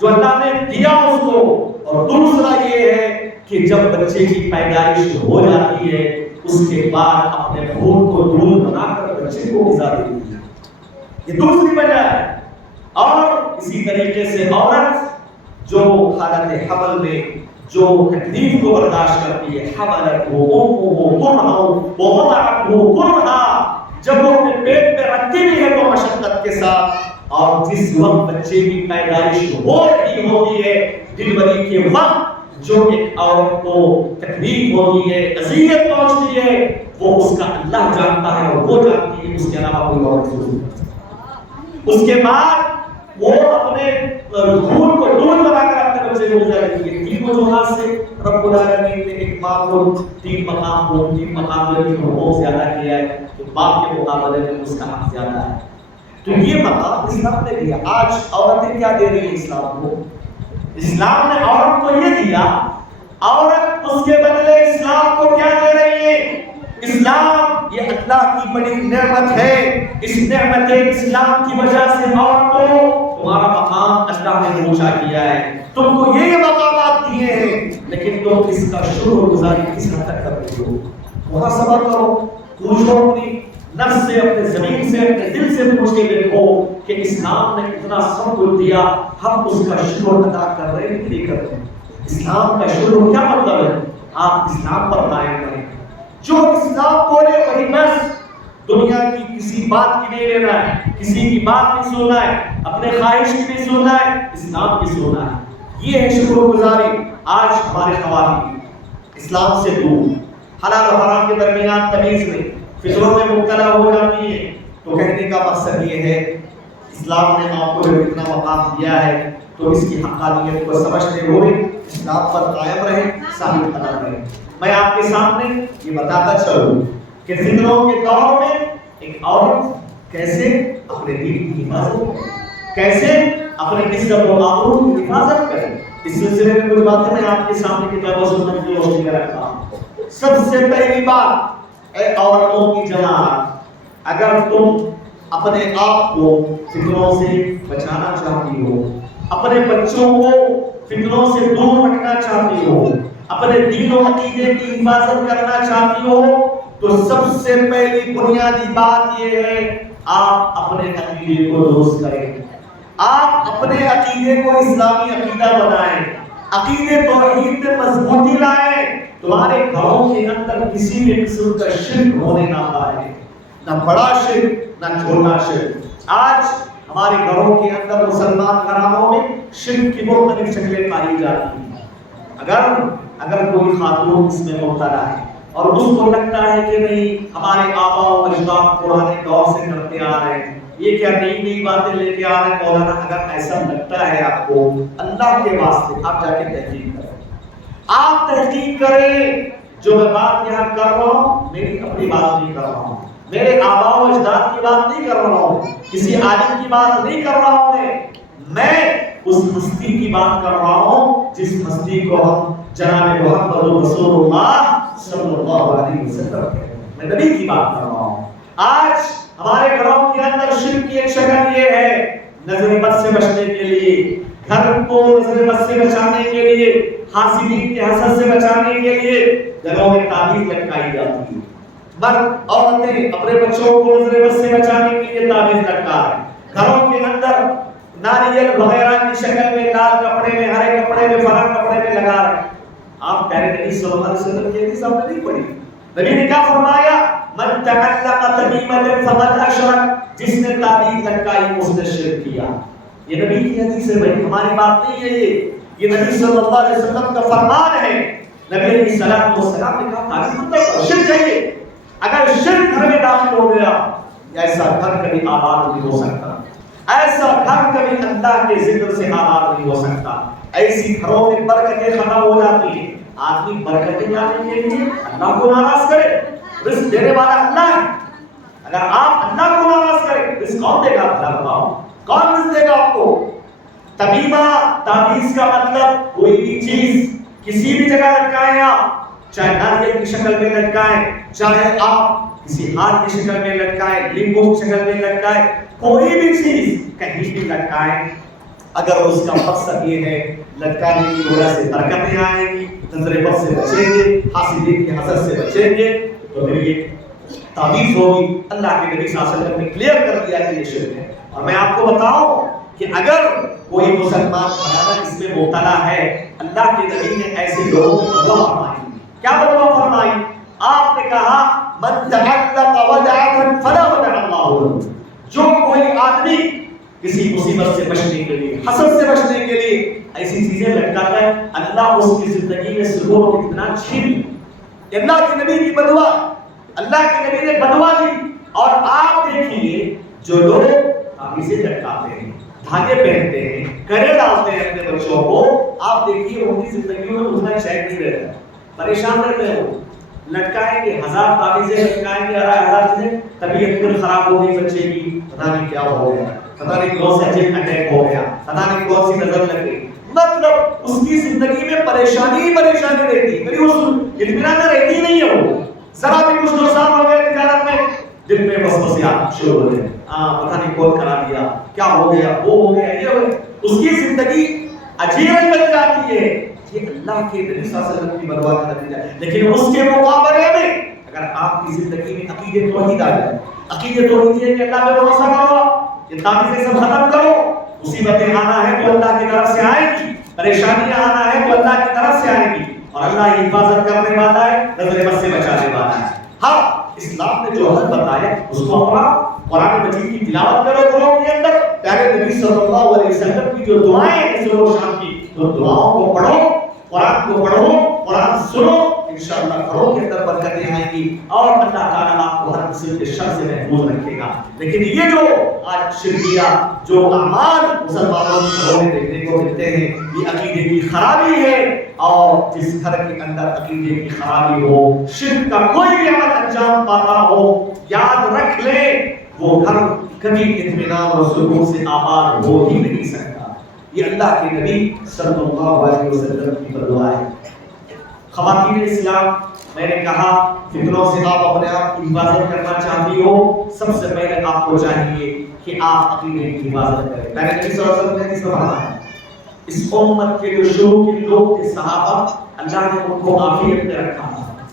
جو اللہ نے دیا اس کو۔ اور دوسرا یہ ہے کہ جب بچے کی پیدائش ہو جاتی ہے اس کے بعد اپنے خون کو دودھ بنا کر بچے کو غذا دیتی ہے، یہ دوسری وجہ ہے۔ اور اسی طریقے سے عورت جو حالت حمل میں جو تکلیف کو برداشت کرتی ہے، حملت وہ جب وہ اپنے پیٹ میں رکھتی بھی ہے تو مشقت کے ساتھ، اور جس وقت بچے کی پیدائش ہو رہی ہوتی ہے ڈلیوری کے وقت جو ایک عورت کو تکلیف ہوتی ہے، اذیت پہنچتی ہے، وہ اس کا اللہ جانتا ہے اور وہ جانتی ہے، اس کے علاوہ کوئی اور نہیں۔ اس کے بعد وہ اپنے خون کو دودھ بنا کر اپنے بچے کو غذا دیتی ہے۔ 3 وجوہات سے رب العالمین نے ایک ماں کو 3 مقام حقوق زیادہ کیا ہے، تو باپ کے مقابلے میں اس کا حق زیادہ ہے۔ تو یہ مقام اسلام نے دیا۔ آج عورتیں کیا دے رہی ہیں اسلام کو؟ اسلام نے عورت کو یہ دیا، عورت اس کے بدلے اسلام کو کیا دے رہی ہے؟ اسلام یہ اللہ کی بڑی نعمت ہے، اس نعمت اسلام کی وجہ سے عورت کو تمہارا مقام اللہ نے اونچا کیا ہے، تم کو یہ مقامات دیے ہیں، لیکن تم اس کا شکر گزاری کس حد تک کر رہی ہو؟ محاسبہ کرو، پوچھو اپنی نفس سے، اپنے زمین سے، اپنے دل سے پوچھ کے دیکھو کہ اسلام نے اتنا سب کچھ دیا، ہم اس کا شکر ادا کر رہے ہیں کہ نہیں کر رہے؟ اسلام کا شکر کیا مطلب ہے؟ آپ اسلام پر قائم رہیں، جو اسلام بولے وہی بس، دنیا کی کسی بات کی نہیں لینا ہے، کسی کی بات نہیں سننا ہے، اپنے خواہش کی نہیں سننا ہے، اسلام کی سننا ہے۔ یہ ہے شکر گزاری۔ آج ہمارے خواتین اسلام سے دور، حلال و حرام کے درمیان تمیز نہیں، فطروں میں مبتلا ہو جاتی ہے، تو کہنے کا مقصد یہ ہے اسلام نے آپ کو اتنا مقام دیا ہے تو اس کی حقانیت کو سمجھتے ہوئے اسلام پر قائم رہیں، ثابت قدم رہیں۔ میں آپ کے سامنے یہ بتاتا چلوں کہ فطروں کے دور میں ایک عورت کیسے اپنے دین کی حفاظت کرے، کیسے اپنے عزت و آبرو کی حفاظت کرے۔ اس سلسلے میں کچھ باتیں میں آپ کے سامنے کتاب و سنت کی روشنی میں رکھتا ہوں۔ سب سے پہلی بات، اے عورتوں کی جماعت، اگر تم اپنے آپ کو فتنوں سے بچانا چاہتی ہو، اپنے بچوں کو فتنوں سے دور رکھنا چاہتی ہو، اپنے دین و عقیدے کی حفاظت کرنا چاہتی ہو، تو سب سے پہلی بنیادی بات یہ ہے آپ اپنے عقیدے کو درست کریں، آپ اپنے عقیدے کو اسلامی عقیدہ بنائیں، عقیدے توحید میں مضبوطی لائیں، تمہارے گھروں کے اندر کسی بھی قسم کا شرک ہونے نہ پائے، نہ بڑا شرک نہ چھوٹا شرک۔ آج ہمارے گھروں کے اندر مسلمان گھرانوں میں شرک کی مختلف شکلیں پائی جاتی ہیں۔ اگر کوئی خاتون اس میں مبتلا ہے اور اس کو لگتا ہے کہ نہیں ہمارے آباء و اجداد پرانے دور سے کرتے آ رہے ہیں، یہ کیا نئی نئی باتیں لے کے آ رہے ہیں مولانا، اگر ایسا لگتا ہے آپ کو، اللہ کے واسطے آپ جا کے تحقیق کریں، آپ تحقیق کریں۔ جو میں بات یہاں کر رہا ہوں میری اپنی بات نہیں کر رہا ہوں، میرے آباء و اجداد کی بات نہیں کر رہا ہوں، کسی عالم کی بات نہیں کر رہا ہوں، میں اس ہستی کی بات کر رہا ہوں جس ہستی کو ہم جناب محمد رسول اللہ صلی اللہ علیہ وسلم کہتے ہیں، میں نبی کی بات کر رہا ہوں۔ آج ہمارے گھروں کے اندر شرک کی ایک شکل یہ ہے، نظر بد سے بچنے کے لیے، گھر کو نظر بد سے بچانے کے لیے، حاسدین کے حسد سے بچانے کے لیے گھروں میں تعویذ لٹکائی جاتی ہے۔ مرد عورتیں اپنے بچوں کو نظر بد سے بچانے کے لیے تعویذ لٹکا رہے ہیں، گھروں کے اندر ناریل وغیرہ کی شکل میں لال کپڑے میں، ہرے کپڑے میں، فلاں کپڑے میں لگا رہے ہیں۔ آپ پیارے نبی صلی اللہ علیہ وسلم کی حدیث آپ نے نہیں پڑھی؟ نبی نے کیا فرمایا؟ من تعلق تمیمۃ فقد اشرک، جس نے تعویذ لٹکائی اس نے شرک کیا۔ یہ نبی کی حدیث ہے بھائی، ہماری بات نہیں ہے، یہ نبی صلی اللہ علیہ وسلم کا فرمان ہے۔ نبی علیہ الصلوۃ والسلام نے کہا تعویذ مطلب شرک ہے۔ اگر شرک گھر میں داخل ہو گیا ایسا گھر کبھی آباد نہیں ہو سکتا، ایسا گھر کبھی اللہ کے ذکر سے آباد نہیں ہو سکتا، ایسی گھروں میں برکتیں ختم ہو جاتی ہیں۔ آدمی برکتیں جانے کے لیے اللہ کو ناراض کرے، رزق دینے والا اللہ ہے، اگر آپ اللہ کو ناراض کریں رزق کون دے گا؟ اللہ بتاؤ کون رزق دے گا آپ کو؟ تمیمہ تعویذ کا مطلب کوئی بھی چیز کسی بھی جگہ لٹکائیں، آپ چاہے ناریل کی شکل میں لٹکائیں، چاہے آپ کسی ہار کی شکل میں لٹکائیں، لیمبو کی شکل میں لٹکائیں، کوئی بھی چیز کہیں بھی لٹکائیں، اگر اس کا مقصد یہ ہے لٹکانے کی وجہ سے برکتیں آئیں گی، نظر بد سے بچیں گے، حاسدین کے حسد سے بچیں گے، تو پھر یہ تعویذ ہوگی۔ اللہ کے نبی صلی اللہ علیہ وسلم نے کلیئر کر دیا کہ یہ شرک ہے۔ اور میں آپ کو بتاؤں کہ اگر کوئی مسلمان گھرانہ اس میں مبتلا ہے، اللہ کے نبی نے ایسے لوگوں کو بدعا فرمائی۔ کیا بدعا فرمائی؟ آپ نے کہا من تعلق ودعة فلا ودع اللہ له، جو کوئی آدمی کسی مصیبت سے بچنے کے لیے، حسد سے بچنے کے لیے ایسی چیزیں لٹکاتا ہے، اللہ اس کی زندگی میں سکون و اطمینان چھین لے۔ اللہ کے نبی کی بدعا، اللہ کے نبی نے بدعا دی۔ اور آپ دیکھیے جو لوگ تعویذیں لٹکاتے ہیں، دھاگے پہنتے ہیں، کرے ڈالتے ہیں اپنے بچوں کو، آپ دیکھیے ان کی زندگیوں میں اتنا چین نہیں رہتا، پریشان رہتے ہیں۔ وہ لٹکائیں گے، 1000 تعویذیں لٹکائیں گے، 1000 چیزیں، طبیعت پھر خراب ہو گئی بچے کی، پتہ نہیں کیا ہو گیا، پتہ نہیں کون سا اٹیک ہو گیا، پتہ نہیں کون سی نظر لگ گئی، مطلب اس کی زندگی میں پریشانی ہی پریشانی رہتی، کبھی اس اطمینان رہتی نہیں ہے۔ وہ ذرا بھی کچھ نقصان ہو گیا تجارت میں، دل میں وسوسیات شروع ہو گئے، پتہ نہیں کون کرا دیا، کیا ہو گیا، وہ ہو گیا، یہ ہو گیا، اس کی زندگی عجیب بن جاتی ہے۔ یہ اللہ کے نبی صلی اللہ علیہ وسلم کی بدعا کا نتیجہ ہے۔ لیکن اس کے مقابلے میں اگر آپ کی زندگی میں عقیدہ توحید آ جائے، عقیدہ توحید ہے کہ اللہ پہ بھروسہ کرو، یہ تعویذیں سب ختم کرو، مصیبتیں آنا ہے تو اللہ کی طرف سے آئیں گی، پریشانیاں آنا ہے تو اللہ کی طرف سے آئیں گی، اور اللہ حفاظت کرنے والا ہے، نظر بد سے بچانے والا ہے۔ ہاں اسلام نے جو حل بتایا اس کو اپنا، قرآن مجید کی تلاوت کرو گھروں کے اندر، پیارے نبی صلی اللہ علیہ وسلم کی جو دعائیں ہیں صبح و شام کی، تو دعاؤں کو پڑھو، قرآن کو پڑھو، قرآن سنو، انشاءاللہ گھروں کے اندر برکتیں آئیں گی اور اللہ تعالیٰ آپ کو ہر قسم کے شر سے محفوظ رکھے گا۔ لیکن یہ جو آج شرکیہ جو اعمال مسلمانوں کے گھروں میں دیکھنے کو ملتے ہیں، یہ عقیدے کی خرابی ہے، اور جس گھر کے اندر عقیدے کی خرابی ہو، شرک کا کوئی بھی عمل انجام پاتا ہو، یاد رکھ لے وہ گھر کبھی اطمینان اور سکون سے آباد ہو ہی نہیں سکتا۔ یہ اللہ کے نبی صلی اللہ علیہ وسلم کی بدعا ہے۔ خواتین اسلام میں نے کہا فتنوں سے آپ اپنے آپ کی حفاظت کرنا چاہتی ہو، سب سے پہلے آپ کو چاہیے کہ آپ عقیدے کی حفاظت کریں۔ میں نے نبی صلی اللہ علیہ وسلم نے اس فرمایا اس امت کے جو شروع کے لوگ تھے صحابہ، اللہ نے ان کو عافیت میں رکھا،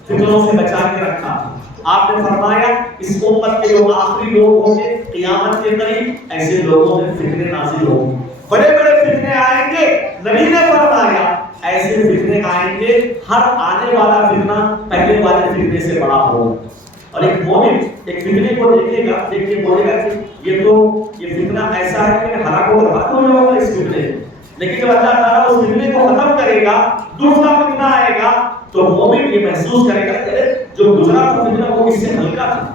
فتنوں سے بچا کے رکھا۔ آپ نے فرمایا اس امت کے جو آخری لوگ ہوں گے قیامت کے قریب، ایسے لوگوں میں فتنے نازل ہوں گے، بڑے بڑے فتنے آئیں گے۔ نبی نے فرمایا ایسے فتنے آئیں گے، ہر آنے والا فتنہ پہلے والے فتنے سے بڑا ہوگا۔ اور ایک مومن ایک فتنے کو دیکھے گا، دیکھ کے بولے گا کہ یہ فتنہ ایسا ہے کہ ہلاک و برباد ہو جاؤں گا اس فتنے سے۔ لیکن جب اللہ تعالیٰ اس فتنے کو ختم کرے گا، دوسرا فتنہ آئے گا، تو مومن یہ محسوس کرے گا کہ جو گزرا تھا فتنہ وہ اس سے ہلکا تھا۔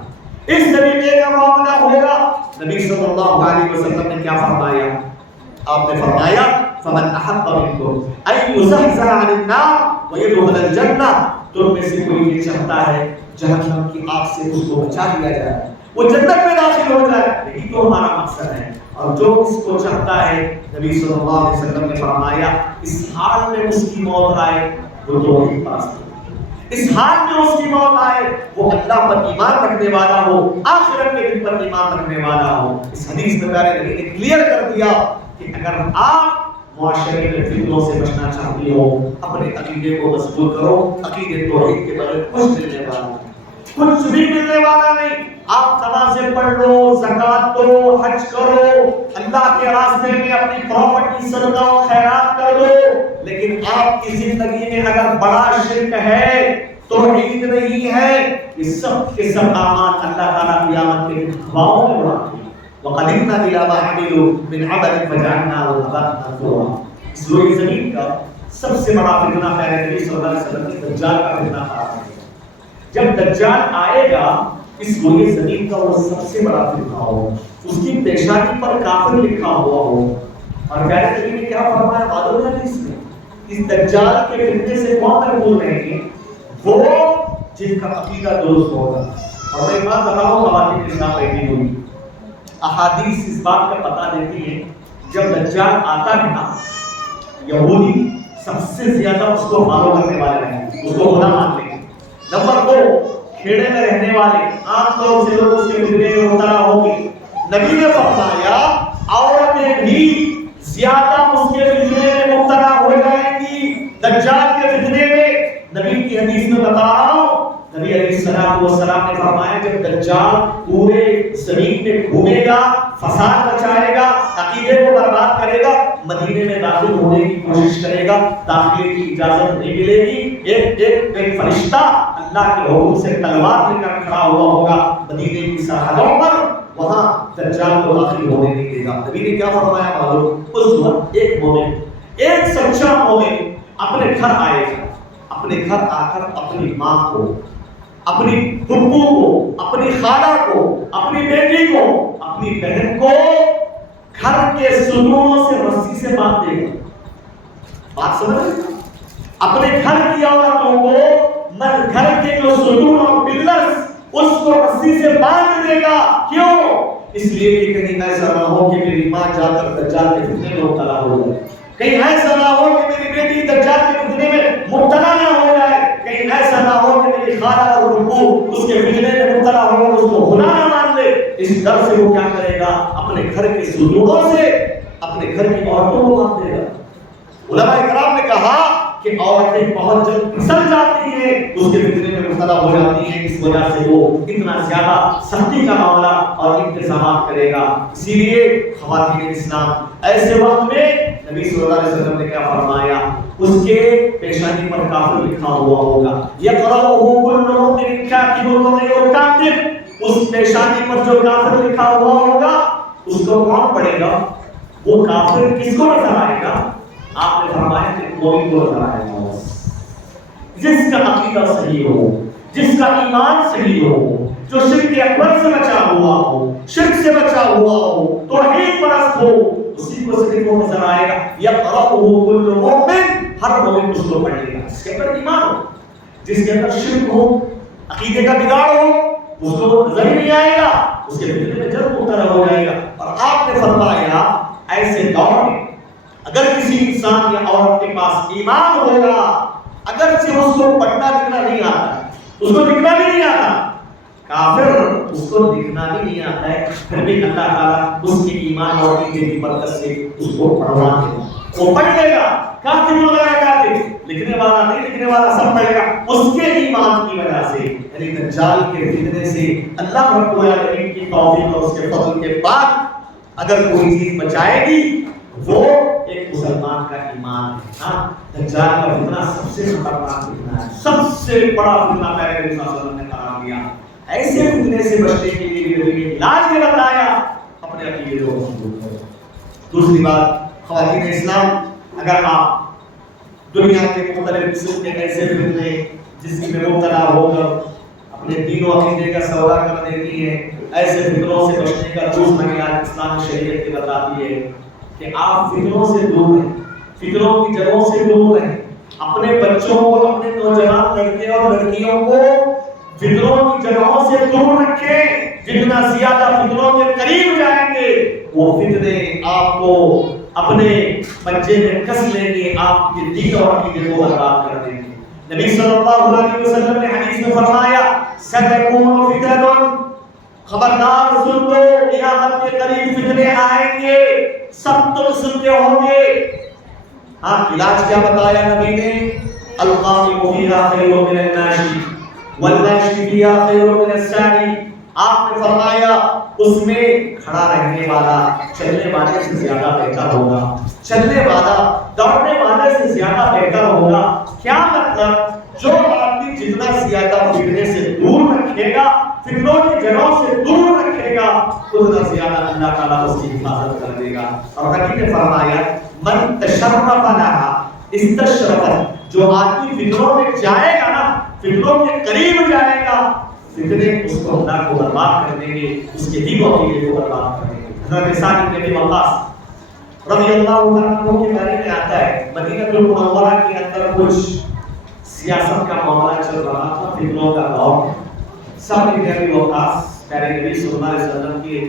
اس طریقے کا معاملہ ہوگا۔ نبی صلی اللہ علیہ وسلم نے کیا فرمایا؟ آپ نے فرمایا فمن احب منکم ان یزحزح عن النار ویدخل الجنہ، تم میں سے کوئی یہ چاہتا ہے جہنم کی آگ سے اس کو بچا لیا جائے، وہ جنت میں داخل ہو جائے، یہی تو ہمارا مقصد ہے۔ اور جو اس کو چاہتا ہے، نبی صلی اللہ علیہ وسلم نے فرمایا اس حال میں اس کی موت آئے وہ توحید پرست، اس حال میں اس کی موت آئے وہ اللہ پر ایمان رکھنے والا ہو، آخرت کے دن پر ایمان رکھنے والا ہو۔ اس حدیث میں پیارے نبی نے کلیئر کر دیا کہ اگر آپ معاشرے میں فتنوں سے بچنا چاہتی ہو، اپنے عقیدے کو مضبوط کرو۔ عقیدے توحید کے بغیر کچھ ملنے والا نہیں، کچھ بھی ملنے والا نہیں۔ آپ نمازیں پڑھ لو، زکوٰۃ دو، حج کرو، اللہ کے راستے میں اپنی پراپرٹی صدقہ و خیرات کر دو، لیکن آپ کی زندگی میں اگر بڑا شرک ہے، توحید نہیں ہے، یہ سب کے سب اعمال اللہ تعالیٰ قیامت کے گواہوں میں اڑاتے ہیں۔ وَقَدِمْنَا إِلَىٰ مَا عَمِلُوا مِنْ عَمَلٍ فَجَعَلْنَاهُ هَبَاءً مَنثُورًا۔ اس روئے زمین کا سب سے بڑا فتنہ پیارے نبی صلی اللہ علیہ وسلم کی دجال کا فتنہ قرار دیا۔ جب دجال آئے گا، اس روئے زمین کا وہ سب سے بڑا فتنہ ہوگا، اس کی پیشانی پر کافر لکھا ہوا ہوگا۔ اور پیارے نبی نے کیا فرمایا معلوم ہے اس میں؟ اس دجال کے فتنے سے کون محفوظ رہیں گے؟ وہ جن کا عقیدہ درست ہوگا۔ اور میں ایک بات بتاؤں خواتین کے ساتھ بیٹھی ہوئی، احادیث اس بات کا پتہ دیتی ہے جب دجال آتا ہے نا، یہودی سب سے زیادہ اس کو فالو کرنے والے رہیں گے، اس کو خدا مانتے ہیں۔ نمبر 2، کھیڑے میں رہنے والے عام طور سے لوگ اس کے فتنے میں مبتلا ہوں گے۔ نبی نے فرمایا عورتیں بھی زیادہ اس کے فتنے میں مبتلا ہو جائیں گی، دجال کے فتنے میں۔ نبی کی حدیث میں بتا رہا ہوں، نبی علیہ السلام نے فرمایا جب دجال پورے زمین میں گھومے گا، فساد مچائے گا، عقیدے کو برباد کرے گا، مدینے میں داخل ہونے کی کوشش کرے گا، داخلے کی اجازت نہیں ملے گی۔ ایک فرشتہ اللہ کے حکم سے تلوار لے کر کھڑا ہوا ہوگا مدینے کی سرحدوں پر، وہاں دجال کو داخل ہونے نہیں دے گا۔ نبی نے کیا فرمایا معلوم؟ اس وقت ایک مومن، ایک سچا مومن اپنے گھر آئے گا، اپنے گھر آ کر اپنی ماں کو، اپنی پھپھو کو، اپنی خالہ کو، اپنی بیٹی کو، اپنی بہن کو گھر کے ستونوں سے رسی سے باندھ دے گا۔ بات سمجھ رہے ہیں؟ اپنے گھر کی عورتوں کو گھر کے جو ستون اور پلرز اس کو رسی سے باندھ دے گا۔ کیوں؟ اس لیے کہ کہیں ایسا نہ ہو کہ میری ماں جا کر دجال کے فتنے میں مبتلا ہو جائے، کہیں ایسا نہ ہو کہ میری بیٹی دجال کے فتنے میں مبتلا نہ ہو جائے، کہیں ایسا نہ ہو کہ میری خالہ اور پھپھو اس کے فتنے میں مبتلا ہو کر اس کو خدا نہ مان لے۔ اس ڈر سے وہ کیا کرے گا؟ اپنے گھر کے ستونوں سے اپنے گھر کی عورتوں کو باندھ دے گا۔ علماء کرام نے کہا کہ عورتیں بہت جلد پھسل جاتی ہیں، اس کے فتنے میں مبتلا ہو جاتی ہیں، اس وجہ سے وہ اتنا زیادہ سختی کا معاملہ اور انتظامات کرے گا۔ اسی لیے خواتین اسلام ایسے وقت میں نبی صلی اللہ علیہ وسلم نے کیا فرمایا؟ اس کے پیشانی پر کافر لکھا ہوا ہوگا، یقرأہ کل مؤمن کاتب وغیر کاتب، اس پیشانی پر جو کافر لکھا ہوا ہوگا اس کو کون پڑھے گا؟ وہ کافر کس کو نظر آئے گا؟ آپ نے فرمایا کہ مومن کو نظر آئے گا، جس کا عقیدہ صحیح ہو، جس کا ایمان صحیح ہو، جو شرک اکبر سے بچا ہوا ہو، شرک سے بچا ہوا ہو، توحید پرست ہو، اسی کو صرف وہ نظر آئے گا۔ یقرأہ کل مؤمن، ہر مومن اس کو پڑھے گا جس کے اندر ایمان ہو، جس کے اندر شرک ہو، عقیدے کا بگاڑ ہو، اس کو نظر ہی نہیں آئے گا، اس کے فتنے میں جلد مبتلا ہو جائے گا۔ اور آپ نے فرمایا ایسے دور میں اگر کسی انسان یا عورت کے پاس ایمان ہوگا، اگرچہ اس کو پڑھنا لکھنا نہیں آتا، اس کو دکھنا بھی نہیں آتا، کافر اس کو دکھنا بھی نہیں آتا ہے، پھر بھی اللہ تعالیٰ اس کے ایمان اور عقیدے کی برکت سے اس کو پڑھوا دے گا، وہ پڑھ لے گا، کاتب وغیرہ کاتب، لکھنے والا نہیں لکھنے والا سب پڑھے گا، اس کے ایمان کی وجہ سے، یعنی دجال کے فتنے سے اللہ رب العالمین کی توفیق اور اس کے فضل کے بعد اگر کوئی چیز بچائے گی وہ ایک مسلمان کا ایمان ہے۔ ہاں، دجال کا فتنہ سب سے خطرناک فتنہ ہے، سب سے بڑا فتنہ پیغمبر صلی اللہ علیہ وسلم نے قرار دیا۔ ایسے فتنے سے بچنے کے لیے نبی نے علاج یہ بتایا، اپنے عقیدے کو مضبوط کرو۔ دوسری بات، خواتین اسلام، اگر آپ دنیا کے مختلف قسم کے ایسے فتنے جس میں مبتلا ہو کر اپنے دین و عقیدے کا سودا کر دیتی ہے، ایسے فتنوں سے بچنے کا دوسرا علاج اسلام شریعت کی بتاتی ہے کہ آپ فتنوں سے دور رہیں، فتنوں کی جڑوں سے دور رہیں، اپنے بچوں کو، اپنے نوجوان لڑکے اور لڑکیوں کو فتنوں کی جگہوں سے دور رکھیں۔ جتنا زیادہ فتنوں کے قریب جائیں گے وہ فتنے آپ کو اپنے پنجے میں کس لیں گے، آپ کے دین اور عقیدے کو برباد کر دیں گے۔ نبی صلی اللہ علیہ وسلم نے حدیث میں فرمایا سَتَكُونُ فِتَنٌ، خبردار سن لو، قیامت کے قریب فتنے آئیں گے، سب تم سنتے ہوں گے۔ ہاں، علاج کیا بتایا نبی نے؟ القائم فیہا خیر من الناشی والماشی فیہا خیر من الساعی۔ آپ نے فرمایا اس میں کھڑا رہنے والا چلنے والے سے زیادہ بہتر ہوگا، چلنے والا دوڑنے والے سے زیادہ بہتر ہوگا۔ کیا مطلب؟ جو آدمی جتنا زیادہ فتنے سے دور رکھے گا، فتنوں کی جڑوں سے دور رکھے گا، اتنا زیادہ اللہ تعالیٰ اس کی حفاظت کر دے گا۔ اور نبی نے فرمایا من تشرف لها استشرفت، جو آدمی فتنوں میں جائے گا نا، فتنوں کے قریب جائے گا، فتنے اس کو اللہ کو برباد کر دیں گے، اس کے دین و عقیدے کو برباد کر دیں گے۔ حضرت سعد بن ابی وقاص رضی اللہ عنہ کے بارے میں آتا ہے، مدینہ المنورہ کے اندر کچھ سیاست کا معاملہ چل رہا تھا، فتنوں کا دور۔ سعد بن ابی وقاص پیارے نبی صلی اللہ علیہ وسلم کے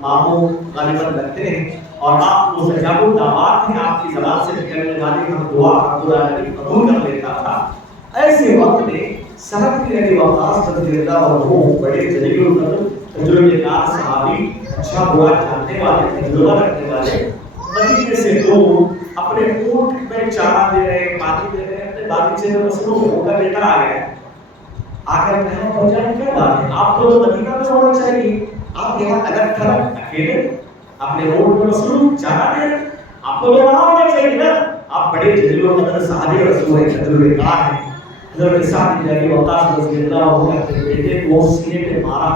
ماموں غالباً لگتے ہیں، اور آپ مستجاب الدعوات ہیں، آپ کی زبان سے نکلنے والی ہر دعا رب العالمین قبول کر لیتا تھا۔ ایسے وقت میں سعد بن ابی وقاص رضی اللہ عنہ بڑے جلیل القدر تجربے کار صحابی، اچھا برا جاننے والے، تجربہ رکھنے والے، مدینے سے دور اپنے اونٹ میں چارہ دے رہے، پانی دے رہے، اپنے باغیچے میں مصروف ہو کر بیٹا آ گیا، آ کر کہا پہنچانے کیا بات ہے، آپ کو مدینہ میں ہونا چاہیے، آپ یہاں الگ تھلگ اکیلے اپنے اونٹ میں مصروف چارہ دے رہے، آپ کو وہاں ہونا چاہیے نا، آپ بڑے جلیل القدر صحابی رسول ہیں، تجربے کار ہیں۔ حضرت سعد بن ابی وقاص رضی اللہ عنہ اپنے بیٹے کو سینے پہ مارا،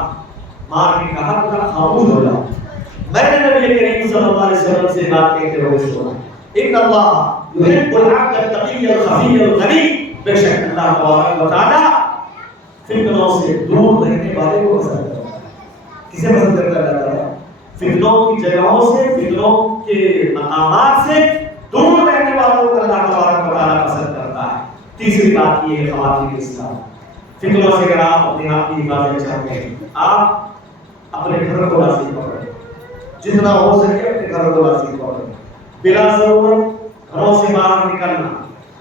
مار کے کہا کہ خاموش ہو جاؤ، میں نے نبی کریم صلی اللہ علیہ وسلم سے بات کہتے ہوئے سنا، ان اللہ یحب العبد التقی الخفی الغنی، بے شک اللہ تبارک و تعالی فتنوں سے دور رہنے والے کو پسند کرتا ہے۔ کسے پسند کرتا ہے اللہ تعالیٰ؟ فتنوں کی جگہوں سے، فتنوں کے مقامات سے دور رہنے والوں کو اللہ تبارک و تعالی پسند کرتا ہے۔ تیسری بات یہ ہے خواتین اسلام، فتنوں سے اگر آپ اپنے آپ کی حفاظت چاہتے ہیں، آپ اپنے گھر کو راضی کریں، جتنا ہو سکے اپنے گھر کو راضی کریں، بلا ضرورت گھروں سے باہر نکلنا،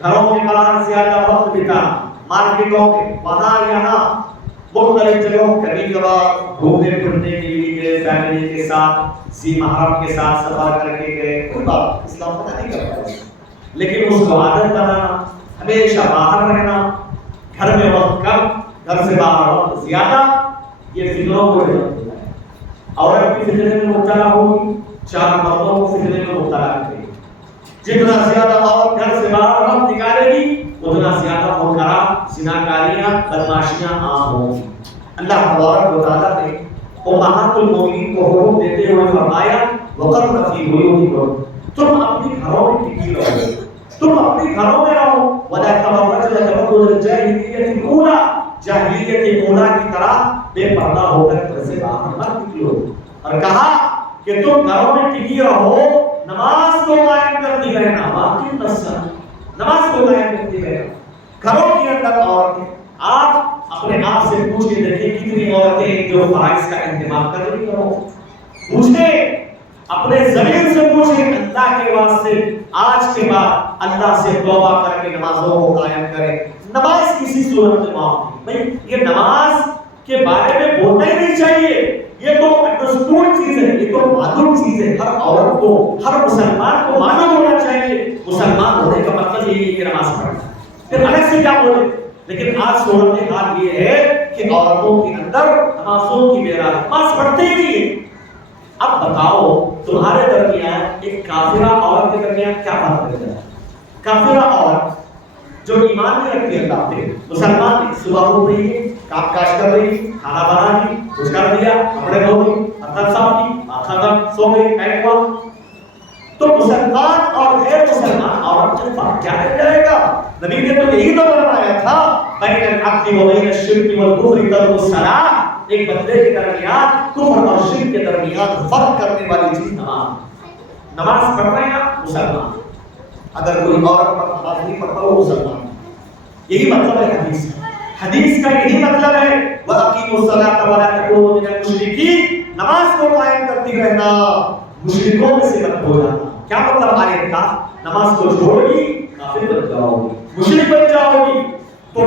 گھروں کے باہر زیادہ وقت بتانا، مارکیٹوں میں وہاں یہاں مختلف جگہوں، کبھی کبھار گھومنے پھرنے کے لیے گئے، فیملی کے ساتھ، ذی محرم کے ساتھ سفر کر کے گئے، کوئی بات اسلام منع نہیں کرتا، لیکن اس کو عادت بنانا، ہمیشہ باہر رہنا، گھر میں وقت کم، گھر سے باہر وقت زیادہ، یہ فتنوں کو رہنا ہوتا ہے۔ عورت بھی فتنے میں مبتلا ہوگی، چار مردوں کو فتنے میں مبتلا کرے گی، جتنا زیادہ عورت گھر سے باہر وقت نکالے گی اتنا زیادہ منکرات، زناکاریاں، بدماشیاں عام ہوں گی۔ اللہ تبارک و تعالیٰ نے امہات المومنین کو حکم دیتے ہوئے فرمایا وَقَرْنَ فِي بُيُوتِكُنَّ، تم اپنے گھروں میں ٹکی رہو، تم اپنے گھروں میں رہو، وَلَا تَبَرَّجْنَ تَبَرُّجَ الْجَاهِلِيَّةِ الْأُولَىٰ، جاہلیت اولا کی طرح بے پردہ ہو کر گھر سے باہر مت نکلو، اور کہا کہ تم گھروں میں ٹکی رہو، نماز کو قائم کرتی رہنا، واقعی نماز کو قائم کرتی رہنا، گھروں کے اندر عورتیں، آپ اپنے آپ سے پوچھ کے دیکھیں کتنی عورتیں ہیں جو فرائض کا اہتمام کر رہی ہو، پوچھیں، اپنے ضمیر سے پوچھیں، اللہ کے واسطے آج کے بعد اللہ سے توبہ کر کے نمازوں کو قائم کریں، نماز کسی صورت میں معاف نہیں، بھائی یہ نماز کے بارے میں بولنا ہی نہیں چاہیے، یہ تو انڈرسٹوڈ چیز ہے، یہ تو معلوم چیز ہے، ہر عورت کو ہر مسلمان کو معلوم ہونا چاہیے مسلمان ہونے کا مطلب یہی ہے کہ نماز پڑھنا، پھر الگ سے کیا بولے۔ لیکن آج صورتحال یہ ہے کہ عورتوں کے اندر نمازوں کی بیداری، نماز پڑھتے ہی نہیں ہے۔ اب بتاؤ تمہارے درمیان ایک کافرہ عورت کے درمیان کیا فرق ہے؟ کافرہ عورت جو ایمان نہیں رکھتی اللہ پہ، مسلمان نہیں، صبح اٹھ رہی ہے، کام کاج کر رہی ہے، کھانا بنا لی، کچھ کر دیا، کپڑے دھو لی، برتن صاف کی، کھانا سو گئی، ٹائم ہوا، تو مسلمان اور غیر مسلمان عورت میں فرق کیا رہ جائے گا؟ نبی نے تو یہی تو فرمایا تھا بین العبد و بین الشرک والکفر ترک الصلاۃ، ایک بندے کے درمیان کفر اور شرک کے درمیان فرق کرنے والی چیز نماز۔ نماز پڑھ رہے ہیں مسلمان، اگر کوئی عورت پر نماز نہیں پڑھتا وہ مسلمان، یہی مطلب ہے حدیث کا۔ حدیث کا یہی مطلب ہے وَأَقِيمُوا الصَّلَاةَ وَلَا تَكُونُوا مِنَ الْمُشْرِكِينَ، نماز کو قائم کرتی رہنا، مشرکوں میں سے مت ہو جانا۔ کیا مطلب آیت کا؟ نماز کو چھوڑ گی کافر بن جاؤ گی، مشرک بن جاؤ گی۔ تو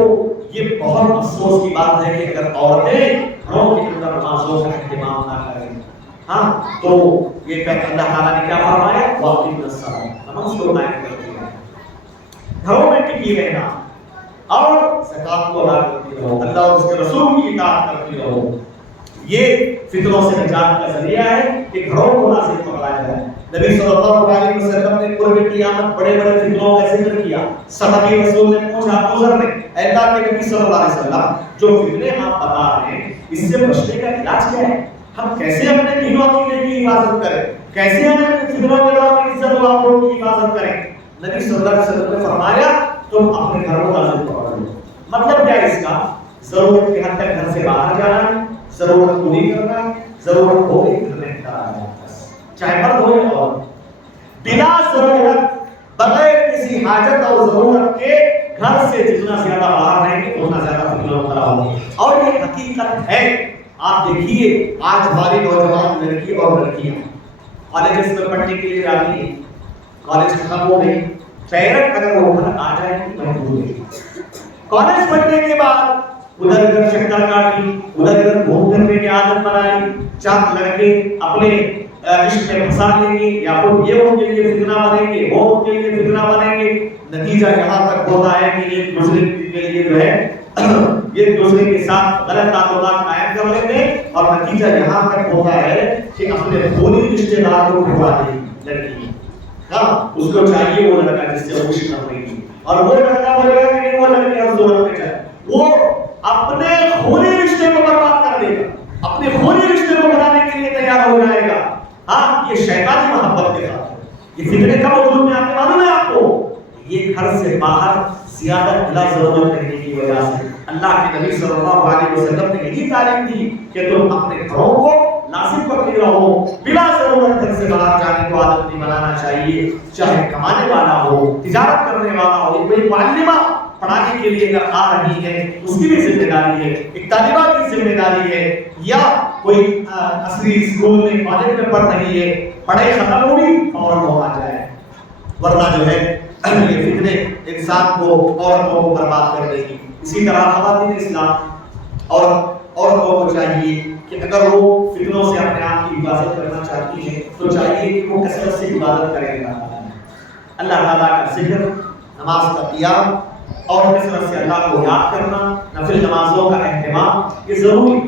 یہ بہت افسوس کی بات ہے کہ اگر عورتیں گھروں کے اندر نمازوں کا اہتمام نہ کریں، ہاں تو یہ کہتے اللہ تعالیٰ نے کیا فرمایا وَأَقِيمُوا الصَّلَاةَ، نماز کو قائم کرتی رہنا، گھروں میں ٹکی رہنا اور زکات کو ادا کرتی رہو، اللہ اور اس کے رسول کی اطاعت کرتی رہو۔ یہ فتنوں سے نجات کا ذریعہ ہے کہ گھروں کو نازل پکڑا جائے۔ نبی صلی اللہ علیہ وسلم نے قرب قیامت بڑے بڑے فتنوں کا ذکر کیا۔ صحابی رسول نے پوچھا ابو ذر نے، اے اللہ کے نبی صلی اللہ علیہ وسلم جو فتنے آپ بتا رہے ہیں اس سے بچنے کا علاج کیا ہے؟ ہم کیسے اپنے دین و عقیدے کی حفاظت کریں؟ کیسے ہم فتنوں کے دور میں عزت و آبرو کی حفاظت کریں؟ نبی صلی اللہ علیہ وسلم نے فرمایا تم اپنے گھروں کو نازل پکڑ لو۔ مطلب کیا ہے اس کا؟ ضرورت کے حد تک گھر سے باہر جانا ہے، ضرورت پوری کرنا ہے، ضرورت ہو گئی گھر میں رہنا ہے، چاہے مرد ہو یا عورت، بلا ضرورت بغیر کسی حاجت اور ضرورت کے گھر سے جتنا زیادہ باہر رہیں گے اتنا زیادہ فتنہ مبتلا ہوں گے۔ اور یہ حقیقت ہے، آپ دیکھیے آج ہماری نوجوان لڑکی اور لڑکیاں کالجز میں پڑھنے کے لیے جاتی ہیں، کالج ختم ہو گئی، پیرنٹ اگر وہ گھر آ جائے تو محدود ہے، کالج پڑھنے کے بعد ادھر ادھر چکر کاٹی، ادھر ادھر گھوم پھرنے کی عادت بنا لی، چند لڑکے اپنے عشق میں پھنسا لیں گے، یا پھر یہ ان کے لیے فتنہ بنیں گے، وہ ان کے لیے فتنہ بنیں گے۔ نتیجہ یہاں تک ہوتا ہے کہ ایک دوسرے کے لیے جو ہے ایک دوسرے کے ساتھ غلط تعلقات قائم کر لیتے ہیں، اور نتیجہ یہاں تک ہوتا ہے کہ اپنے خونی رشتے دار کو بھگا دے لڑکی، ہاں اس کو چاہیے وہ لڑکا جس سے وہ عشق کر رہی ہے، اور وہ لڑکا بولے گا کہ نہیں وہ لڑکی ہم ضرورت میں چاہے، وہ اپنے خونی رشتے کو برباد کر دے گا، اپنے خونی رشتے کو بنانے کے لیے تیار ہو جائے گا۔ ہاں یہ شیطانی محبت کے ساتھ یہ فتنے کا وجود میں آنے معلوم ہے آپ کو، یہ گھر سے باہر زیادہ بلا ضرورت رہنے کی وجہ سے۔ اللہ کے نبی صلی اللہ علیہ وسلم نے یہی تعلیم دی کہ تم اپنے گھروں کو لازم پکڑے رہو، بلا ضرورت گھر سے باہر جانے کو عادت نہیں بنانا چاہیے، چاہے کمانے والا ہو، تجارت کرنے والا ہو، کوئی معلمہ پڑھانے کے لیے اگر آ رہی ہے اس کی بھی ذمہ داری ہے، ایک طالبہ کی ذمہ داری ہے، یا کوئی عصری اسکول میں کالج میں پڑھ رہی ہے، پڑھائی ختم ہوگی فوراً وہ آ جائے، ورنہ جو ہے یہ فتنے انسان کو عورتوں کو برباد کر دے گی۔ اسی طرح خواتین اسلام اور عورتوں کو چاہیے کہ اگر وہ فتنوں سے اپنے آپ کی حفاظت کرنا چاہتی ہیں تو چاہیے کہ وہ کثرت سے عبادت کریں گا، اللہ تعالیٰ کا ذکر، نماز کا قیام اور کثرت سے اللہ کو یاد کرنا، نفل نمازوں کا اہتمام، یہ ضروری۔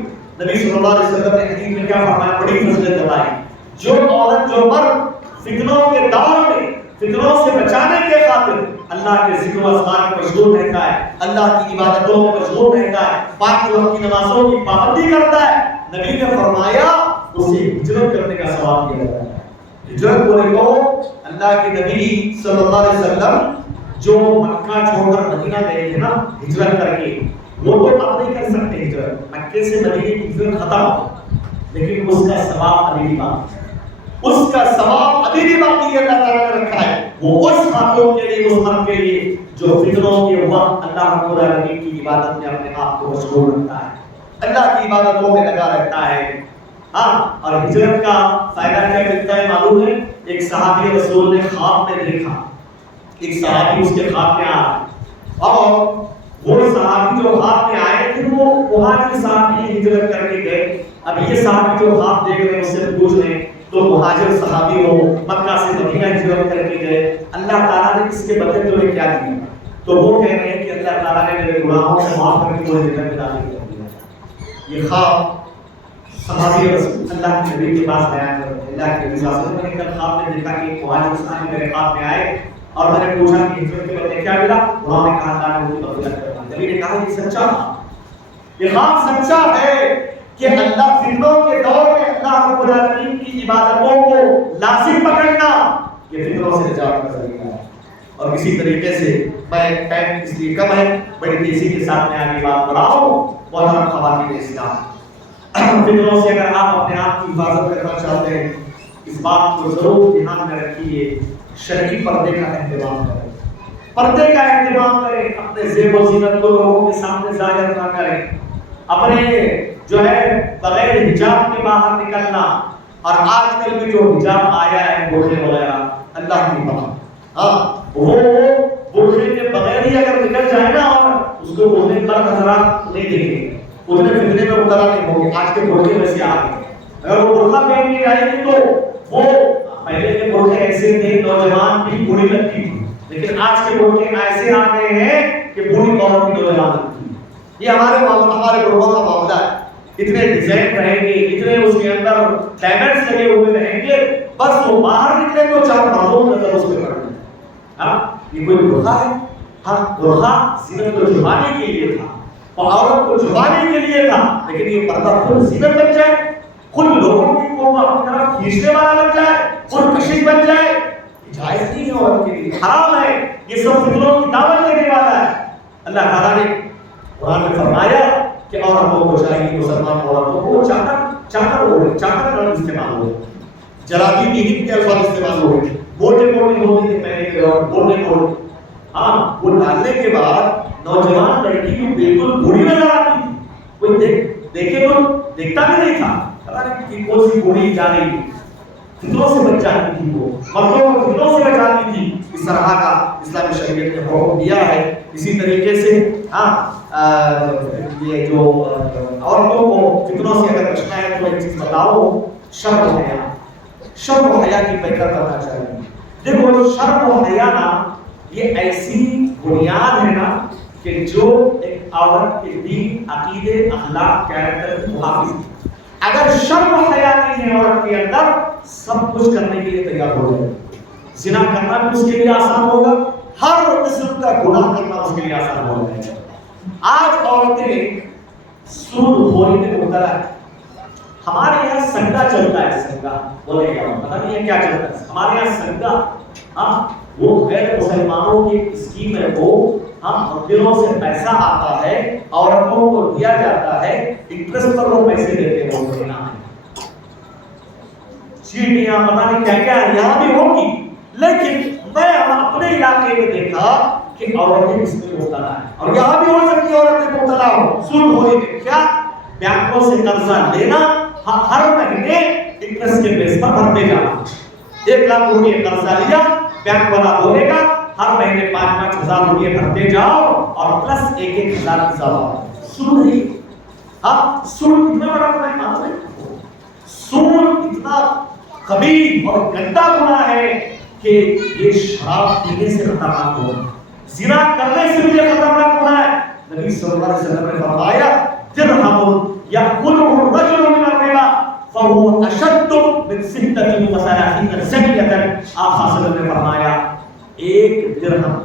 نبی صلی اللہ علیہ وسلم نے حدیث میں کیا فرمایا، بڑی فضیلت بتائی، جو عورت جو مرد فتنوں کے دور میں فتنوں سے بچانے کے خاطر اللہ کے ذکر و اذکار میں مشغول رہتا ہے، اللہ کی عبادتوں میں مشغول رہتا ہے، پانچ وقت کی نمازوں کی پابندی کرتا ہے، نبی نے فرمایا اسے ہجرت کرنے کا ثواب دیا جاتا ہے۔ ہجرت بولے تو اللہ کے نبی صلی اللہ علیہ وسلم جو مکہ چھوڑ کر مدینہ گئے تھے نا ہجرت کر کے، وہ تو اب نہیں کر سکتے ہجرت، مکے سے مدینے کی ہجرت ختم ہو، لیکن اس کا ثواب ابھی بھی باقی ہے، اس کا ثواب ابھی بھی باقی ہے، اللہ تعالیٰ نے رکھا ہے، وہ اس خاتون کے لیے، اس مرد کے لیے جو فتنوں کے وقت اللہ رب العالمین کی عبادت میں اپنے آپ کو مشغول رکھتا ہے، اللہ کی عبادتوں میں لگا رہتا ہے۔ ہاں، اور ہجرت کا فائدہ کیا ملتا ہے معلوم ہے؟ ایک صحابی رسول نے خواب میں دیکھا، ایک صحابی اس کے خواب میں آیا، اور وہ صحابی جو خواب میں آئے لیکن وہ مہاجر صحابی ہجرت کر کے گئے. اب یہ صحابی جو خواب دیکھ رہے ہیں اس سے پوچھ رہے ہیں تو مہاجر صحابی ہو مکہ سے مدینہ ہجرت کر کے گئے, اللہ تعالیٰ نے اس کے بدلے تمہیں کیا دیا؟ تو وہ کہہ رہے ہیں کہ اللہ تعالیٰ نے میرے گناہوں سے معاف کر کے مجھے جنت میں داخل کر دیا. یہ خواب صحابی رسول اللہ کے نبی کے پاس بیان کرتے ہیں. اللہ کے نبی صلی اللہ علیہ وسلم نے کل خواب میں دیکھا کہ ایک مہاجر صحابی میرے خواب میں آئے اور میں نے پوچھا کہ ہجرت کے بدلے کیا ملا؟ انہوں نے کہا تعالیٰ نے مجھے مغفرت کر دی. نبی نے کہا یہ سچا خواب, یہ خواب سچا ہے کہ اللہ فتنوں کے دور میں اللہ رب العالمین کی عبادتوں کو لازم پکڑنا یہ فتنوں سے نجات کا ذریعہ ہے. اور اسی طریقے سے میں ٹائم اس لیے کم ہے, بڑی تیزی کے ساتھ میں آگے بات بڑھاؤں. محترم خواتین اسلام, فتنوں سے اگر آپ اپنے آپ کی حفاظت کرنا چاہتے ہیں اس بات کو ضرور دھیان میں رکھیے, شرعی پردے کا اہتمام کریں, پردے کا اہتمام کریں, اپنے زیب و زینت کو لوگوں کے سامنے ظاہر نہ کریں, اپنے جو ہے بغیر حجاب کے باہر نکلنا. اور آج کل بھی جو حجاب آیا ہے برقعے وغیرہ, اللہ کی پناہ, ہاں وہ برقعے کے بغیر ہی اگر نکل جائے نا اور اس کو بولنے پر حضرات نہیں دیکھیں گے, اتنے فتنے میں مبتلا نہیں ہوں گے. آج کے برقعے ویسے آ گئے, اگر وہ برقع پہن کے جائے گی تو وہ پہلے کے برقعے ایسے تھے نوجوان بھی بری لگتی تھی, لیکن آج کے برقعے ایسے آ گئے ہیں کہ بری عورت بھی نوجوان لگتی ہے. یہ ہمارے برقعوں کا معاملہ ہے. اتنے ڈیزائن رہیں گے, اتنے اس کے اندر ڈائمنڈز لگے ہوئے رہیں گے, بس وہ باہر نکلے تو چار معلوم نظر اس پہ پڑ. ہاں یہ کوئی برقع ہے؟ ہاں برقع زینت کو چھپانے کے لیے تھا اور عورت کو چھپانے کے لیے تھا, لیکن یہ پردہ خود زینت بن جائے, خود لوگوں کی کو اپنی طرف کھینچنے والا بن جائے, خود کشش بن جائے, جائز نہیں ہے عورت کے لیے, حرام ہے. یہ سب فتنوں کی دعوت دینے والا ہے. اللہ تعالیٰ نے قرآن میں فرمایا کہ عورتوں کو چاہیے, مسلمان عورتوں کو چادر اوڑھے, چادر کا استعمال ہو, جلابی بھی کے الفاظ استعمال ہو, موٹے موٹے ہوتے تھے پہلے کے اور موٹے موٹے, ہاں وہ ڈالنے کے بعد نوجوان لڑکی کو بالکل بری نظر آتی تھی. کوئی دیکھے تو دیکھتا بھی نہیں تھا, پتا نہیں کون سی بری جا رہی تھی, فتنوں سے بچ جاتی تھی, وہ مردوں کو فتنوں سے بچاتی تھی. اس طرح کا اسلامی شریعت نے حکم دیا ہے. اسی طریقے سے یہ جو عورتوں کو فتنوں سے اگر بچنا ہے تو ایک چیز بتاؤ, شرم و حیا, شرم و حیا کی پیکر کرنا چاہیے. دیکھو شرم و حیا نا یہ ایسی بنیاد ہے نا کہ جو ایک عورت کے دین, عقیدے, اخلاق, کیریکٹر کی محافظ ہے. اگر شرم و حیا نہیں ہے عورت کے اندر, سب کچھ کرنے کے لیے تیار ہو جائے. زنا کرنا بھی اس کے لیے آسان ہوگا, ہر قسم کا گناہ کرنا اس کے لیے آسان ہو جائے گا. آج عورتیں سود خوری میں مبتلا ہے. ہمارے یہاں سنگا چلتا ہے, سنگا بولے گا پتہ نہیں ہے کیا چلتا ہے ہمارے یہاں سنگا. ہاں وہ غیر مسلمانوں کی اسکیم ہے, وہ ہم مندروں سے پیسہ آتا ہے, عورتوں کو دیا جاتا ہے, انٹرسٹ پر وہ پیسے دیتے ہیں, وہ دینا ہے. چیٹیاں پتہ نہیں کیا کیا یہاں بھی ہوگی, لیکن میں اپنے علاقے میں دیکھا کہ عورتیں اس میں مبتلا ہیں, اور یہاں بھی ہو سکتی ہے عورتیں مبتلا ہو سود خوری میں. کیا بینکوں سے قرضہ لینا, ہر مہینے انٹرسٹ کے بیس پر بھرتے جانا. 1 لاکھ روپے قرضہ لیا, بینک والا بولے گا ہر مہینے 5-5 ہزار روپے بھرتے جاؤ اور پلس 1-1 ہزار اضافہ. سود نہیں, اب سود کتنا بڑا گناہ ہے, سود اتنا خبیث اور گندا گناہ ہے کہ یہ شراب پینے سے خطرناک ہو, زنا کرنے سے بھی خطرناک گناہ ہے. نبی صلی اللہ علیہ وسلم نے فرمایا درہم یأکلہ الرجل من الربا فهو اشد من 36 زنیۃ. آپ صلی اللہ علیہ وسلم نے فرمایا 1 درہم,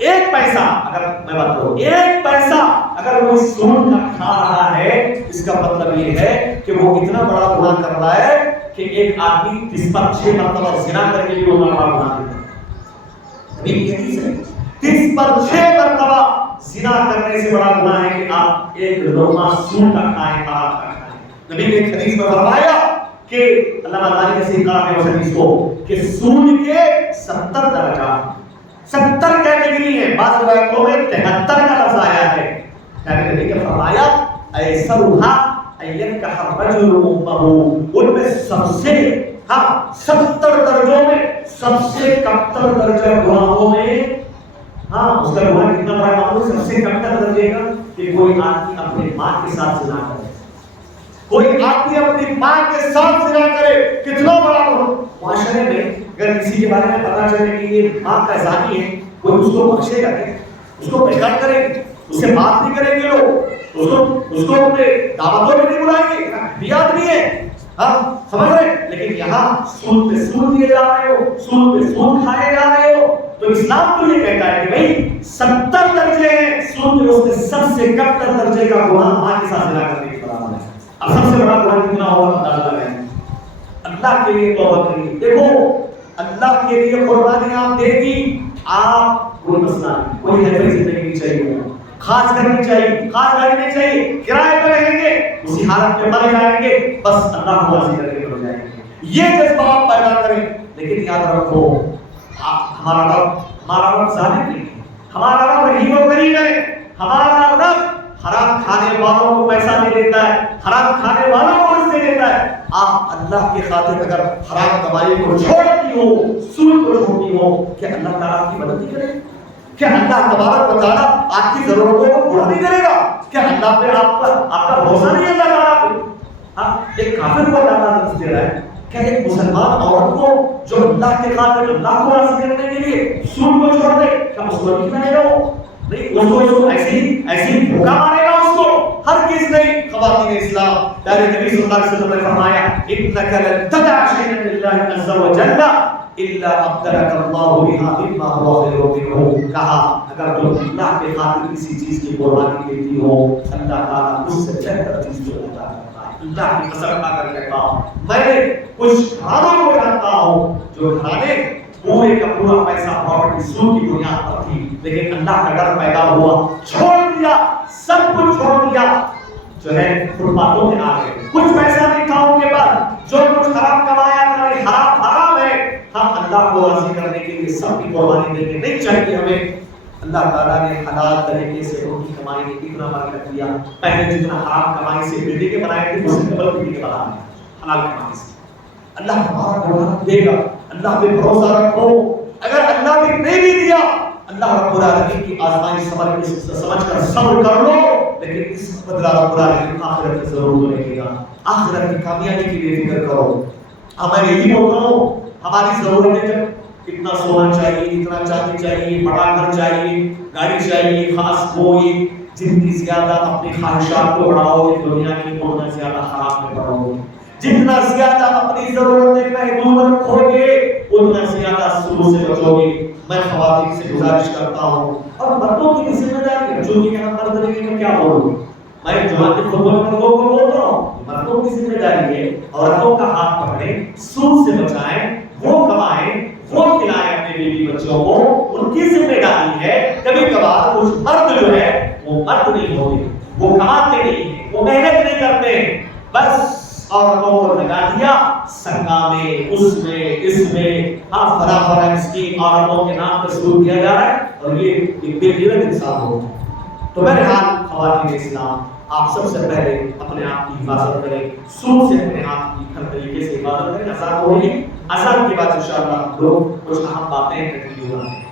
1 پیسہ, اگر میں بات کروں 1 پیسہ اگر وہ سود کا کھا رہا ہے, اس کا مطلب یہ ہے کہ وہ اتنا بڑا گناہ کر رہا ہے کہ ایک آدمی 30 پر 6 مرتبہ زنا کر کے بھی وہ بڑا گناہ کرتا ہے. نبی کی حدیث ہے 30 پر 6 مرتبہ زنا کرنے سے بڑا گناہ ہے کہ آپ ایک لقمہ سود کا کھائیں, حرام کا کھائیں. نبی نے ایک حدیث میں فرمایا کہ علامہ البانی نے سیکھا ہے اس حدیث کو کہ سود کے 70 درجات, 70 کیٹیگری ہیں. بعض روایتوں میں 73 کا لفظ آیا ہے. نبی نے فرمایا ایسرھا اینکح الرجل امہ, ان میں سب سے 70 درجوں میں سب سے کمتر درجہ گناہوں میں ہاں اس کا گناہ کتنا بڑا ہے معلوم ہے؟ سب سے کم تر درجے کا کہ کوئی آدمی اپنے ماں کے ساتھ زنا کرے، کوئی آدمی اپنی ماں کے ساتھ زنا کرے، کتنا بڑا معاشرے میں اگر کسی کے بارے میں پتا چلے کہ یہ ماں کا زانی ہے، کوئی اس کو بخشے گا کہ اس کو بےغت کرے گی، اس سے بات نہیں کریں گے لوگ، اس کو اپنے دعوتوں میں نہیں بلائیں گے، بھی آدمی ہے، ہاں سمجھ رہے؟ لیکن یہاں سود پہ سود دیے جا رہے ہو، سود پہ سود کھائے جا رہے ہو، تو اسلام تو یہ کہتا ہے کہ بھائی 70 درجے ہیں سود میں، اس میں سب سے کم تر درجے کا گناہ ماں کے ساتھ زنا کرنے کے برابر ہے۔ اب سب سے بڑا گناہ کتنا ہوگا اندازہ لگائیں، اللہ کے لیے توبہ کریے۔ دیکھو اللہ کے لیے قربانیاں آپ دے گی، آپ کوئی مسئلہ نہیں، کوئی ہیفی زندگی نہیں چاہیے، خاص گھر نہیں چاہیے، خاص گاڑی نہیں چاہیے، کرائے پہ رہیں گے، اسی حالت میں مر جائیں گے، بس اللہ کو راضی کر کے مر جائیں گے، یہ جذبہ آپ پیدا کریں۔ لیکن یاد رکھو ہمارا رب ظالم نہیں ہے، ہمارا رب رحیم و کریم ہے، ہمارا رب حرام کھانے والوں کو پیسہ دے دیتا ہے، حرام کھانے والوں کو رزق دے دیتا ہے۔ آپ اللہ کی خاطر اگر حرام کمائی کو چھوڑتی ہو، سود کو چھوڑتی ہو، کیا اللہ تعالیٰ آپ کی مدد نہیں کرے گا؟ کیا اللہ تبارک و تعالیٰ آپ کی ضرورتوں کو پورا نہیں کرے گا؟ کیا اللہ پہ آپ کا بھروسہ نہیں ہے اللہ تعالیٰ پہ؟ ہاں ایک کافر کو اللہ تعالیٰ دے رہا ہے، کیا ایک مسلمان عورت کو جو اللہ کے خاطر اللہ کو راضی کرنے کے لیے سود کو چھوڑ دے، کیا اس کو نہیں کھائے گا وہ؟ نہیں، اس کو ایسے ہی بھوکا مارے گا اس کو؟ ہر کس نہیں۔ خواتین اسلام پیارے نبی صلی اللہ علیہ وسلم نے فرمایا انک لن تدع شیئا للہ عز وجل الا ابدلک اللہ بها مما هو خیر منہ، کہا اگر تم اللہ کے خاطر کسی چیز کی قربانی دیتی ہو، اللہ تعالیٰ اس سے بہتر چیز کو عطا کرتا ہے۔ اللہ کی قسم کھا کر کہتا ہوں، میں نے کچھ گھرانوں کو جانتا ہوں جو گھرانے پورے کا پورا پیسہ پراپرٹی سود کی بنیاد پر تھی، لیکن اللہ کا ڈر پیدا ہوا، چھوڑ دیا، سب کچھ چھوڑ دیا، جو ہے فٹ پاتھوں میں آ گئے، کچھ پیسہ نہیں تھا ان کے پاس، جو کچھ حرام کمایا تھا حرام حرام ہے، ہم اللہ کو راضی کرنے کے لیے سب کی قربانی دینے نہیں چاہیے ہمیں۔ اللہ تعالیٰ نے حلال طریقے سے ان کی کمائی میں کتنا برکت دیا، پہلے جتنا حرام کمائی سے بلڈنگیں بنائے تھے اس سے ڈبل بلڈنگیں بنائے حلال کمائی سے۔ اللہ ہمارا قربان دے گا، اللہ پہ بھروسہ رکھو، اگر اللہ نے نہیں بھی دیا اللہ رب العالمین کی آزمائش سمجھ کر صبر کر لو، لیکن اس بدلہ رب العالمین آخرت میں ضرور دے گا، آخرت کی کامیابی کی بے فکر کرو۔ اب میں یہی بولتا ہوں ہماری ضرورتیں جب اتنا سونا چاہیے، اتنا چاندی چاہیے، بڑا گھر چاہیے، گاڑی چاہیے، خاص کوئی جتنی زیادہ اپنی خواہشات کو بڑھاؤ گے دنیا کی اتنا زیادہ خراب میں پڑو گے، جتنا زیادہ اپنی ضرورتیں محدود رکھو گے اتنا زیادہ سود سے بچو گے۔ میں خواتین سے گزارش کرتا ہوں اور مردوں کی ذمہ داری ہے، جو کہ یہاں مرد نہیں میں کیا بولوں، میں جماعت خطبہ مردوں کو بولتا ہوں، مردوں کی ذمہ داری ہے عورتوں کا ہاتھ پکڑیں، سود سے بچائیں، وہ کمائیں، وہ کھلائیں اپنے بیوی بچوں کو، ان کی ذمہ داری ہے۔ کبھی کبھار کچھ مرد جو ہے وہ مرد نہیں ہوتے، وہ کماتے نہیں ہیں، وہ محنت نہیں کرتے، بس عورتوں کو لگا دیا سنگا میں، اس میں فلاں فلاں اسکیم عورتوں کے نام پر شروع کیا جا رہا ہے، اور یہ ایک بے غیرت انسان ہوتا ہے۔ تو بہرحال خواتین اسلام آپ سب سے پہلے اپنے آپ کی حفاظت کریں، سود سے اپنے آپ کی ہر طریقے سے حفاظت کریں۔ اذان ہوگی، اذان کے بعد انشاءاللہ ہم لوگ کچھ اہم باتیں کنٹینیو کریں گے۔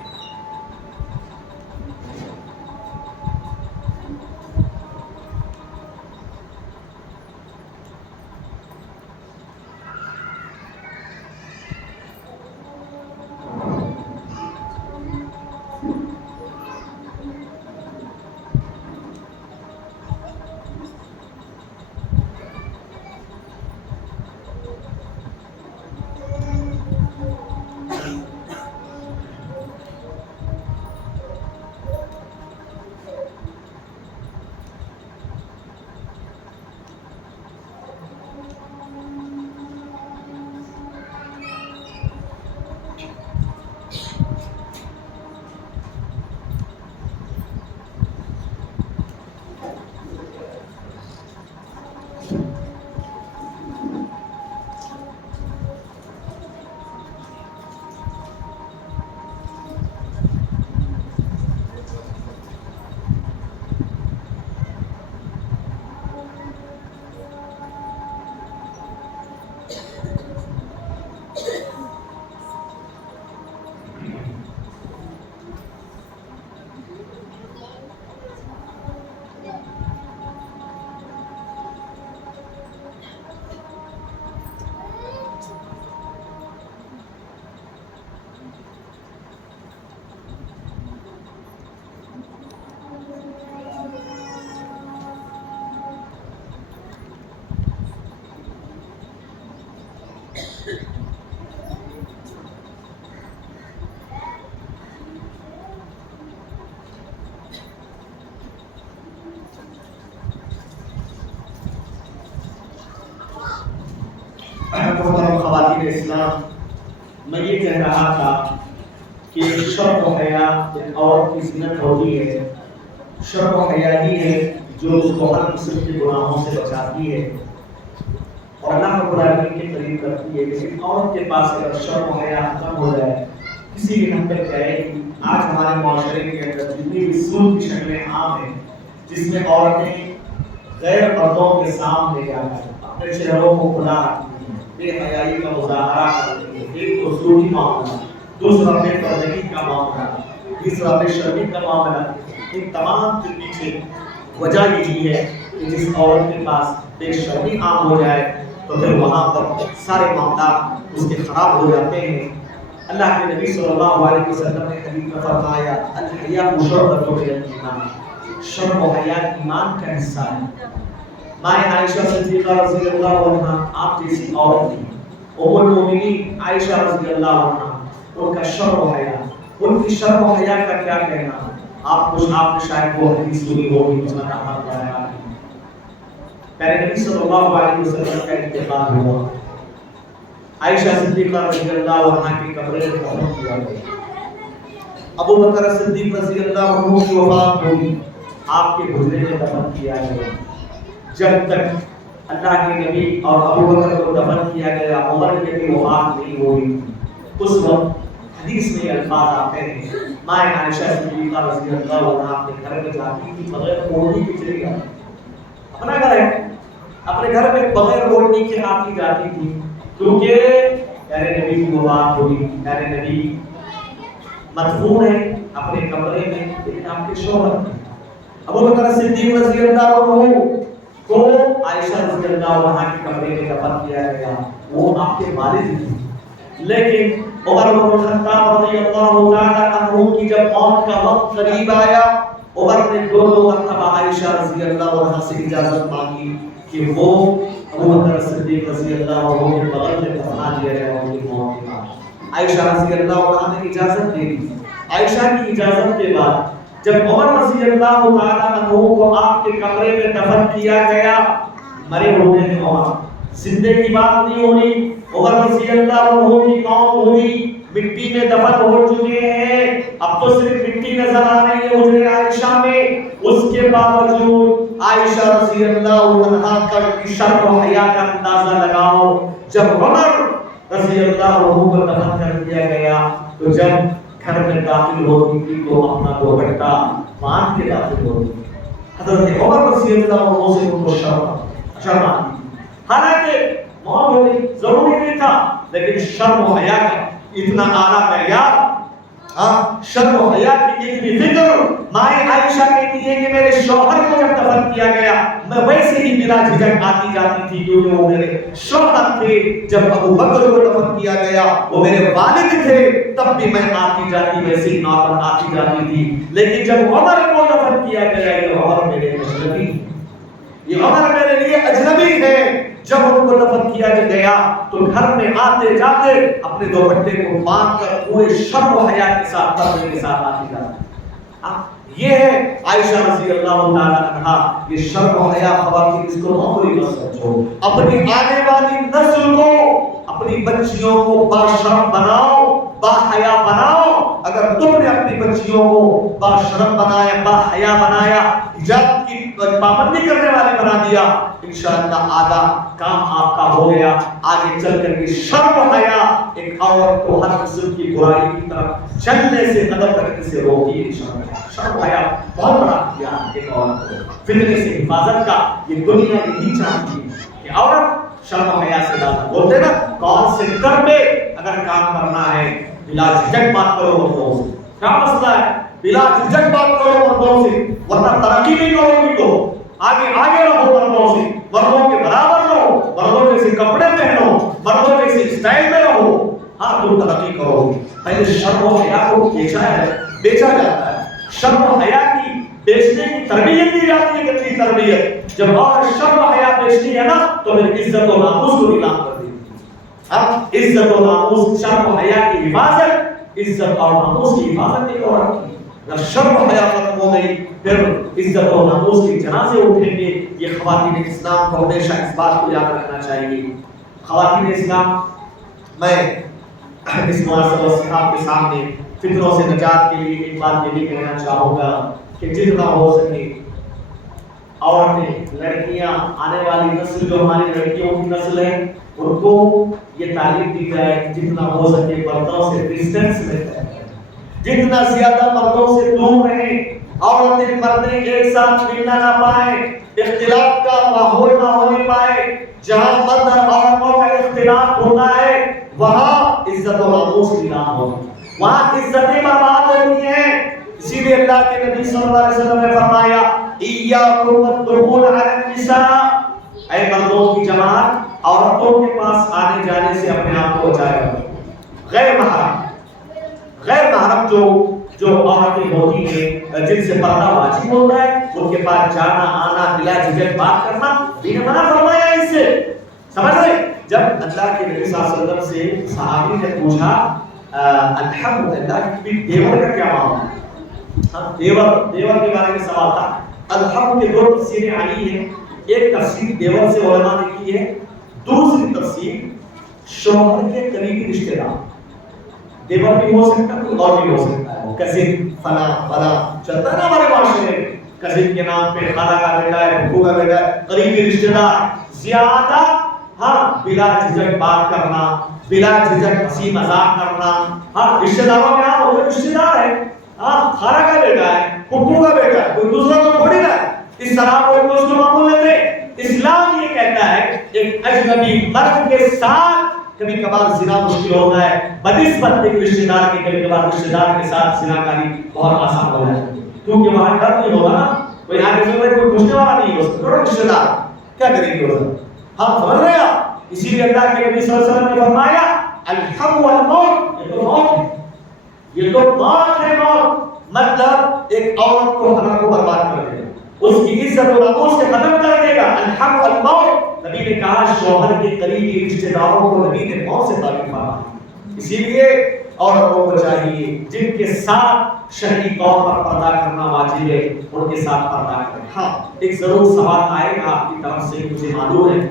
محترم خواتین اسلام، میں یہ کہہ رہا تھا کہ شرم و حیا ایک عورت کی زینت ہوتی ہے. شرم و حیا ہی ہے جو اس کو ہر قسم کے گناہوں سے بچاتی ہے اور اللہ رب العالمین کے قریب کرتی ہے. لیکن عورت کے پاس اگر شرم و حیا ختم ہو جائے، کسی بھی حد تک جائے گی. آج ہمارے معاشرے کے اندر جتنی بھی سود کی شکلیں عام ہیں جس میں عورتیں غیر مردوں کے سامنے جا کر اپنے چہروں کو کھلا رکھتی ہیں، بے حیائی کا مظاہرہ کرتی ہیں. ایک تو سودی معاملہ، دوسرا بے پردگی کا معاملہ، تیسرا بے شرمی کا معاملہ. ان تمام کے پیچھے وجہ یہی ہے کہ جس عورت کے پاس بے شرمی عام ہو جائے تو پھر وہاں پر سارے معاملات اس کے خراب ہو جاتے ہیں. اللہ کے نبی صلی اللہ علیہ وسلم نے حدیث میں فرمایا الحیاء شعبۃ من الایمان، شرم و حیا ایمان کا حصہ ہے. مائیں عائشہ صدیقہ رضی اللہ عنہا آپ جیسی عورت تھی، ام المؤمنین عائشہ رضی اللہ عنہا، ان کا شرم و حیا، ان کی شرم و حیا کا کیا کہنا. آپ نے شاید وہ حدیث سنی ہوگی جس میں کہا گیا ہے پیارے نبی صلی اللہ علیہ وسلم کا انتقال ہوا، عائشہ صدیقہ رضی اللہ عنہا کی قبر میں دفن کیا گیا. ابو بکر صدیق رضی اللہ عنہ کی وفات ہوئی، آپ کے حجرے میں دفن کیا گیا. جب تک اللہ کے نبی اور ابو بکر کو دفن کیا گیا، عمر کی بھی وفات نہیں ہوئی. اس وقت حدیث میں الفاظ آتے ہیں مائیں عائشہ صدیقہ رضی اللہ عنہا اپنے گھر میں جاتی تھی بغیر اوڑھنی کے چلی جاتی. اپنا گھر ہے، اپنے گھر میں بغیر اوڑھنی کے آتی جاتی تھی کیونکہ پیارے نبی کی وفات ہوئی. پیارے نبی مدفون ہے اپنے کمرے میں، لیکن آپ کے شوہر ابو بکر صدیق رضی اللہ عنہ کو عائشہ رضی اللہ عنہا کے کمرے میں دفن کیا گیا. وہ آپ کے والد تھے، لیکن عمر بن الخطاب رضی اللہ تعالی عنہ کی جب موت کا وقت قریب آیا، عمر نے دو مرتبہ عائشہ رضی اللہ عنہا سے اجازت مانگی کہ وہ ابو بکر صدیق رضی اللہ عنہ کے بغل میں دفنا دیا جائے ان کی موت کے بعد. عائشہ رضی اللہ عنہا نے اجازت دے دی. عائشہ کی اجازت کے بعد جب عمر رضی اللہ تعالی عنہ کو آپ کے کمرے میں دفن کیا گیا، مرے ہونے میں عمر، زندے کی بات نہیں ہونی. عمر رضی اللہ عنہ کی موت ہوئی، مٹی میں دفن ہو چکے ہیں، اب تو صرف مٹی نظر آ رہی ہے حجرے عائشہ میں. اس کے باوجود عائشہ رضی اللہ عنہا کی شرم و حیا کا اندازہ لگاؤ. جب عمر رضی اللہ عنہ کو دفن کر دیا گیا تو جب گھر میں داخل ہوتی تھی تو اپنا دوپٹہ باندھ کے داخل ہوتی تھی. حضرت عمر رضی اللہ عنہ سے ان کو شرم آتی. حالانکہ موت ہوئی ضروری نہیں تھا، لیکن شرم و حیا کا اتنا اعلیٰ معیار، شرم و حیا کی اتنی فکر. مائیں عائشہ کہتی ہے کہ میرے شوہر کو جب دفن کیا گیا میں ویسے ہی بلا جھجک آتی جاتی تھی کیونکہ وہ میرے شوہر تھے. جب ابو بکر کو دفن کیا گیا وہ میرے والد تھے، تب بھی میں آتی جاتی ویسے ہی نارمل آتی جاتی تھی. لیکن جب عمر کو دفن کیا گیا یہ عمر میرے اجنبی، یہ عمر میرے لیے اجنبی ہے. جب ان کو دفن کیا گیا تو گھر میں آتے جاتے اپنے دوپٹے کو باندھ کر پورے شرم و حیا کے ساتھ پردے کے ساتھ آتی جاتی. یہ ہے عائشہ رضی اللہ تعالی عنہا. یہ شرم و حیا خواتین اس کو معمولی مت سمجھو. اپنی آنے والی نسل کو، اپنی بچیوں کو باشرم بناؤ، با حیا بناؤ. اگر تم نے اپنی بچیوں کو باشرم بنایا، با حیا بنایا، حجاب کی پابندی کرنے والے بنا دیا، انشاءاللہ آدھا کام آپ کا ہو گیا. آگے چل کر کے شرم و حیا ایک عورت کو ہر قسم کی برائی کی طرف چلنے سے، قدم رکھنے سے روکی. انشاءاللہ شرم و حیا بہت بڑا ہتھیار ایک عورت کو فتنے سے حفاظت کا. یہ دنیا یہی چاہتی ہے کہ عورت شرم و حیا سے زیادہ بولتے نا کون سے کر پہ اگر کام کرنا ہے بلا جھجک بات کرو مردوں سے. کیا مسئلہ ہے؟ بلا جھجک بات کرو مردوں سے، ورنہ ترقی نہیں کرو گی تو آگے رہو مردوں سے، مردوں کے برابر رہو، مردوں جیسے کپڑے پہنو، مردوں جیسے اسٹائل میں رہو. ہاں تم ترقی کرو گی. پہلے شرم و حیا کو بیچا جاتا ہے. شرم و حیا کی بیچنے کی تربیت دی جاتی ہے. کتنی تربیت. جب اور شرم و حیا بیچنی ہے نا تو پھر عزت و ناموس کو نیلام کر دیتی ہے. عزت و ناموس، شرم و حیا کی حفاظت، عزت اور ناموس کی حفاظت ایک عورت کی. جب شرم و حیا ختم ہو گئی پھر عزت و ناموس کے جنازے اٹھیں گے. یہ خواتین اسلام کو ہمیشہ اس بات کو یاد رکھنا چاہیے. خواتین اسلام، میں اس مناسبت سے آپ کے سامنے فطروں سے نجات کے لیے ایک بات یہ بھی کہنا چاہوں گا کہ جتنا ہو سکے عورتیں، لڑکیاں، آنے والی نسل جو ہماری لڑکیوں کی نسل ہے، ان کو یہ تعلیم دی جائے جتنا ہو سکے مردوں سے ڈسٹینس میں رہیں، جتنا زیادہ مردوں سے دور رہیں، عورتیں مردیں ایک ساتھ ملنا نہ پائیں، اختلاط کا ماحول نہ ہونے پائے۔ جہاں مرد اور عورتوں کا اختلاط ہوتا ہے وہاں عزت و ناموس کی نام ہوتی ہے، وہاں عزتیں برباد ہوتی ہیں۔ اسی لیے اللہ کے نبی صلی اللہ علیہ وسلم نے فرمایا ایاکم الدخول علی النساء، اے مردوں کی جماعت عورتوں کے پاس آنے جانے سے اپنے آپ کو بچائے رکھو۔ غیر محرم جو عورتیں ہوتی ہیں جن سے پردہ واجب ہوتا ہے، ان کے پاس جانا آنا بلا جھجک بات کرنا دین منع فرمایا ہے۔ اس سے سمجھ رہے؟ جب اللہ کے نبی صلی اللہ علیہ وسلم سے صحابی نے پوچھا الحمدللہ کہ دیور کا کیا معاملہ ہے، دیور کے بارے میں سوال تھا۔ الحمد کے دو تفسیریں آئی ہیں، ایک تفسیر دیور سے علماء نے کی ہے، دوسری تفسیر شوہر کے قریبی رشتہ دار، دیور بھی ہو سکتا ہے اور بھی ہو سکتا ہے، کزن فلاں چلتا ہے نا ہمارے معاشرے میں، کزن کے نام پہ خالہ کا بیٹا ہے، پھپھو کا بیٹا ہے، قریبی رشتہ دار، زیادہ بلا جھجک بات کرنا، بلا جھجک ہنسی مذاق کرنا۔ رشتہ داروں میں آپ وہ رشتہ دار ہے، خالہ کا بیٹا ہے، پھپھو کا بیٹا ہے، کوئی دوسرا تو تھوڑی نہ ہے، اس طرح کوئی تو اس کو معمول لیتے۔ اسلام یہ کہتا ہے ایک اجنبی مرد کے ساتھ کبھی کبھار زنا مشکل ہوتا ہے، بنسبت ایک رشتہ دار کے کبھی کبھار رشتہ دار کے ساتھ زنا کاری بہت آسان ہو جاتی ہے، کیونکہ وہاں ڈر نہیں ہوگا نا، کوئی آگے سے کوئی پوچھنے والا نہیں ہو سکتا، رشتہ دار کیا کریں گے ادھر؟ ہم سمجھ رہے ہیں آپ؟ اسی لیے اللہ کے نبی صلی اللہ علیہ وسلم نے فرمایا الحم والموت، یہ تو موت ہے، موت مطلب ایک عورت کو ہلاک و برباد کر دے گا، اس کی عزت و ناموس سے ختم کر دے گا۔ الحم والموت، نبی نے کہا شوہر کے قریبی رشتہ داروں کو نبی نے موت سے تعلق فرمایا۔ اسی لیے عورتوں کو چاہیے جن کے ساتھ شرعی طور پر پردہ کرنا واجب ہے ان کے ساتھ پردہ کریں۔ ایک ضرور سوال آئے گا آپ کی طرف سے، مجھے معلوم ہے،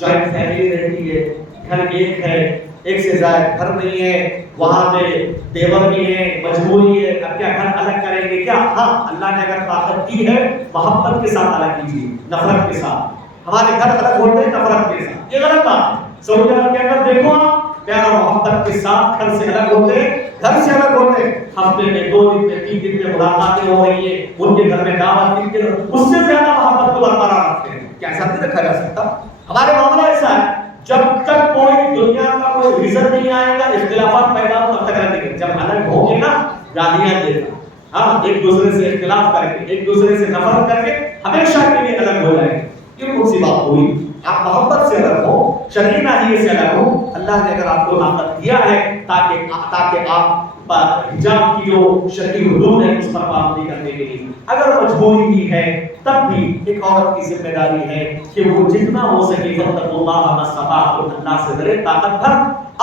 جوائنٹ فیملی رہتی ہے، گھر ایک ہے، ایک سے زائد گھر نہیں ہے، وہاں پہ دیور بھی ہے، مجبوری ہے، اب کیا گھر الگ کریں گے کیا؟ اللہ نے اگر طاقت دی ہے محبت کے ساتھ الگ کیجیے، نفرت کے ساتھ۔ ہمارے گھر الگ ہوتے ہیں نفرت کے ساتھ، یہ غلط بات ہے۔ سعودی عرب کے اندر دیکھو آپ پیار اور محبت کے ساتھ گھر سے الگ ہوتے ہیں، گھر سے الگ ہوتے ہیں، ہفتے میں 2 دن میں 3 دن میں ملاقاتیں ہو رہی ہیں، ان کے گھر میں دعوت دی، اس سے زیادہ محبت کو برقرار رکھتے ہیں۔ کیا ایسا نہیں رکھا جا سکتا؟ ہمارے معاملہ ایسا ہے جب تک کوئی دنیا کا کوئی ریزن نہیں آئے گا اختلافات پیدا ہو تب تک رہتے ہیں، جب الگ ہوں گے نا گالیاں دے گا، ایک دوسرے سے اختلاف کر کے، ایک دوسرے سے نفرت کر کے ہمیشہ کے لیے الگ ہو جائیں گے۔ یہ کون سی بات ہوئی؟ آپ محبت سے الگ ہو، شرعی ناحیے سے الگ ہو۔ اللہ نے اگر آپ کو طاقت دیا ہے تاکہ آپ حجاب کی جو شرعی حدود ہے اس پر پابندی کرنے کے لیے، اگر مجبوری بھی ہے تب بھی ایک عورت کی ذمہ داری ہے کہ وہ جتنا ہو سکے فاتقوا اللہ ما استطعتم، اللہ سے ڈرے طاقت بھر،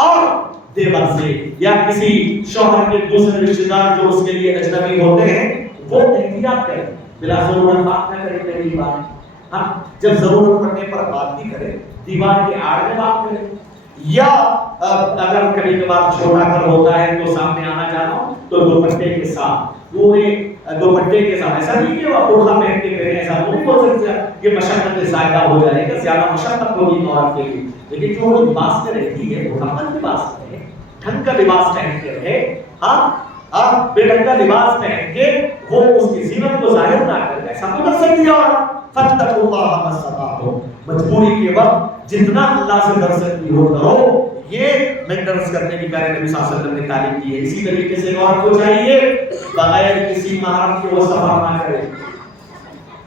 اور دیور سے یا کسی شوہر کے دوسرے رشتہ دار جو اس کے لیے اجنبی ہوتے ہیں وہ احتیاط کریں، بلا ضرورت بات نہ کریں، پہلی بات جب ضرورت پڑنے پر بات نہیں کرے، دیوار کے آڑ میں بات کرے، یا اگر کبھی کبھار چھوٹا گھر ہوتا ہے تو سامنے آنا جانا تو دوپٹے کے ساتھ، پورے دوپٹے کے ساتھ، ایسا نہیں کہ وہ برقع پہن کے پہنے، ایسا نہیں بول سکتے کہ مشقت زیادہ ہو جائے گا، زیادہ مشقت ہوگی عورت کے لیے، لیکن جو وہ لباس میں رہتی ہے مکمل لباس رہے، ڈھنگ کا لباس پہن کے رہے، بے ڈھنگ کا لباس پہن کے وہ اس کی زینت کو ظاہر نہ کرے، ایسا تو کر سکتی ہے عورت۔ فاتقوا اللہ ما استطعتم، مجبوری کے وقت جتنا اللہ سے ڈر سکتی ہو ڈرو، یہ مینٹیننس کرنے کی پیارے نبی صلی اللہ علیہ وسلم نے تعلیم دی ہے۔ اسی طریقے سے عورت کو چاہیے بغیر کسی محرم کے وہ سفر نہ کرے۔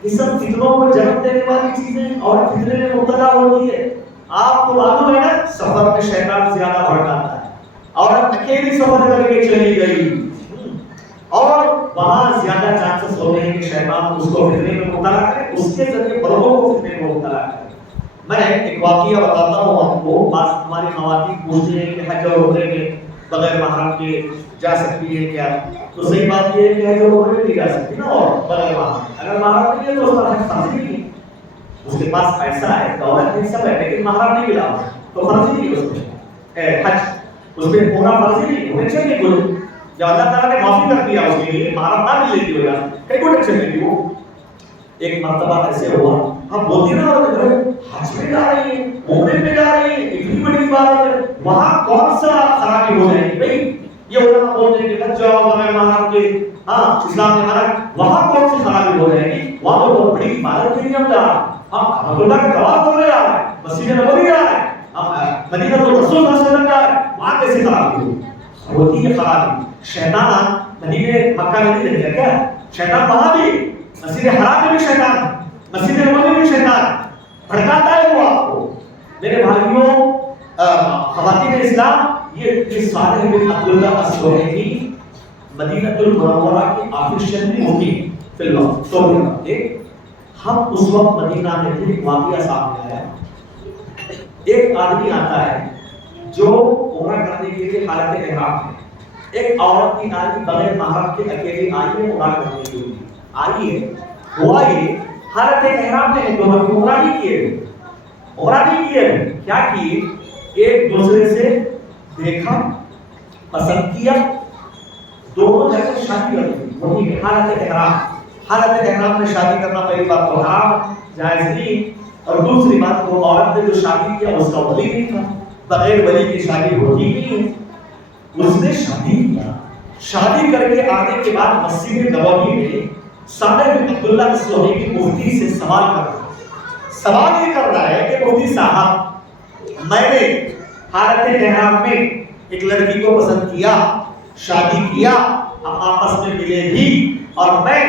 یہ سب فتنوں کو جنم دینے والی چیزیں اور فتنے میں مبتلا ہوتی ہے۔ آپ کو معلوم ہے نا سفر میں شیطان زیادہ بھڑکاتا ہے، عورت اکیلی سفر کر کے چلی گئی اور وہاں زیادہ چانسز ہوتے ہیں کہ شیطان اس کو فتنے میں مبتلا کرے، اس کے ذریعے بڑوں کو فتنے میں مبتلا کرے۔ میں ایک واقعہ بتاتا ہوں آپ کو، بعض ہماری خواتین پوچھتی ہیں کہ حج اور عمرے میں بغیر محرم کے جا سکتی ہے کیا؟ تو صحیح بات یہ ہے کہ حج اور عمرے نہیں جا سکتی نا، اور بغیر محرم، اگر محرم نہیں ہے تو اس پر حج فاسد نہیں ہے، اس کے پاس پیسہ ہے، دولت ہے، سب ہے، لیکن محرم نہیں ملا تو فرض نہیں ہے اس میں حج، اس میں پورا فرض نہیں ہے، ہونے چاہیے کوئی جب اللہ تعالیٰ نے معافی کر دیا اس کے لیے، محرم نہ مل لیتی ہو جا کہیں کوئی ٹینشن نہیں وہ. ایک مرتبہ ایسے ہوا، ہم بولتے نا حج میں جا رہی ہیں، عمرے میں جا رہی ہیں، اتنی بڑی بات ہے، وہاں کون سا خرابی ہو جائے گی بھائی؟ یہ علماء بولتے ہیں کہ لگ جاؤ بغیر محرم کے، ہاں اسلام نے منع، وہاں کون سی خرابی ہو جائے گی؟ وہاں تو بہت بڑی عبادت کے لیے ہم جا رہے ہیں، ہم اللہ کا جواب کرنے جا رہے ہیں، مسجد نبوی جا رہے ہیں، ہم مدینہ رسول صلی اللہ علیہ وسلم جا رہے ہیں، وہاں کیسے خرابی ہوتی ہے؟ خرابی شیطان مدینے مکہ میں نہیں رہتا کیا؟ شیطان وہاں بھی، مسجد حرام میں بھی شیطان، مسجد نبوی میں بھی شیطان بھڑکاتا ہے وہ آپ کو. میرے بھائیوں، خواتین اسلام، یہ صالح بن عبداللہ السوہیلی مدینہ المنورہ کی آفیشیل میں ہوتی فی الوقت تو ہم اس وقت مدینہ میں تھے. ایک واقعہ سامنے آیا، ایک آدمی آتا ہے جو عمرہ کرنے کے لیے حالت احرام ہے، ایک عورت کی آئی بغیر محرم کے اکیلی آئی ہے عمرہ کرنے کے لیے، آئی ہے، ہوا یہ حالت احرام میں دونوں عمرہ نہیں کیے، عمرہ نہیں کیے، کیا کیے؟ ایک دوسرے سے دیکھا، پسند کیا، دونوں جا کر شادی کر لی. وہی حالت احرام، حالت احرام میں شادی کرنا پہلی بات تو حرام جائز نہیں، اور دوسری بات وہ عورت نے جو شادی کیا اس کا ولی نہیں تھا، بغیر ولی کی شادی ہوتی نہیں ہے. اس نے شادی کیا، شادی کر کے آنے کے بعد مسجد نبوی میں صالح بن عبداللہ السوہیلی مفتی سے سوال کر رہا ہے. سوال یہ کر رہا ہے کہ مفتی صاحب، میں نے حالت احرام میں ایک لڑکی کو پسند کیا، شادی کیا، ہم آپس میں ملے بھی، اور میں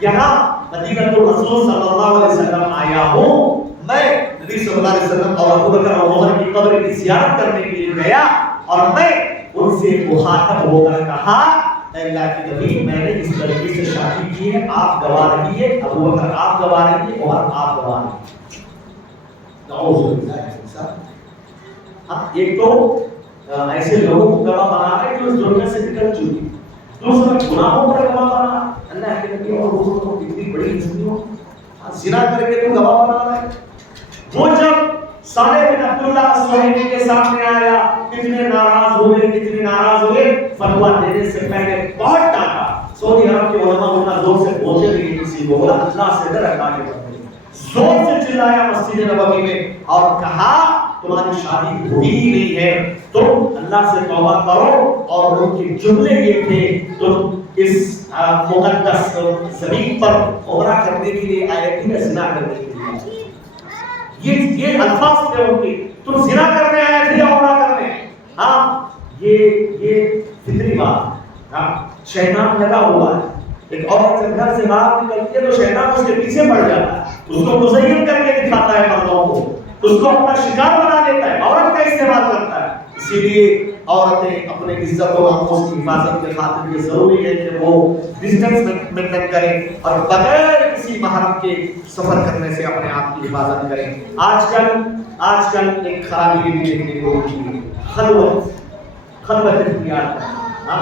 یہاں مدینہ الرسول صلی اللہ علیہ وسلم آیا ہوں، میں نبی صلی اللہ علیہ وسلم اور ابو بکر اور عمر کی قبر کی زیارت کرنے کے لیے گیا، اور میں ان سے مخاطب ہو کر کہا، اے اللہ کے نبی، میں نے اس لڑکی سے شادی کی ہے، آپ گواہ رہیے، ابو بکر آپ گواہ رہیے، عمر آپ گواہ رہیے. نعوذ باللہ. ایک تو ایسے لوگوں کو گواہ بنا رہے جو اس دنیا سے نکل چکی، دوسرا گناہوں پر گواہ بنا. اللہ کے نبی اور حضور کو کتنی بڑی ہستیوں زنا کر کے تو گواہ بنا رہا ہے. وہ جب صالح بن عبداللہ السوہیلی کے سامنے آیا، کتنے ناراض ہوئے، فتویٰ دینے سے پہلے بہت ڈانٹا. سعودی عرب کے علماء اتنا زور سے بولتے نہیں کسی کو، بولا اللہ سے ڈر رکھا کے بندے، زور سے چلایا مسجد نبوی میں اور کہا تمہاری شادی ہوئی ہی نہیں ہے، تم اللہ سے توبہ کرو. اور ان کے جملے یہ تھے، تم اس مقدس زمین پر عمرہ کرنے کے لیے آئے تھے یا زنا کرنے کے لیے آئے؟ یہ الفاظ تھے ان کے، تم زنا کرنے آئے تھے یا عمرہ کرنے؟ ہاں، یہ فطری بات. ہاں، شیطان لگا ہوا ہے. ایک عورت جب گھر سے باہر نکلتی ہے تو شیطان اس کے پیچھے پڑ جاتا ہے، اس کو مزین کر کے دکھاتا ہے مردوں کو، اس کو اپنا شکار بنا لیتا ہے، عورت کا استعمال کرتا ہے. اسی لیے عورتیں اپنے عزت و ناموس کی حفاظت کے خاطر یہ ضروری ہے کہ وہ ڈسٹینس مینٹین کریں اور بغیر کسی محرم کے سفر کرنے سے اپنے آپ کی حفاظت کریں. آج کل ایک خرابی بھی دیکھنے کو ملتی ہے، خلوت اختیار کرنا.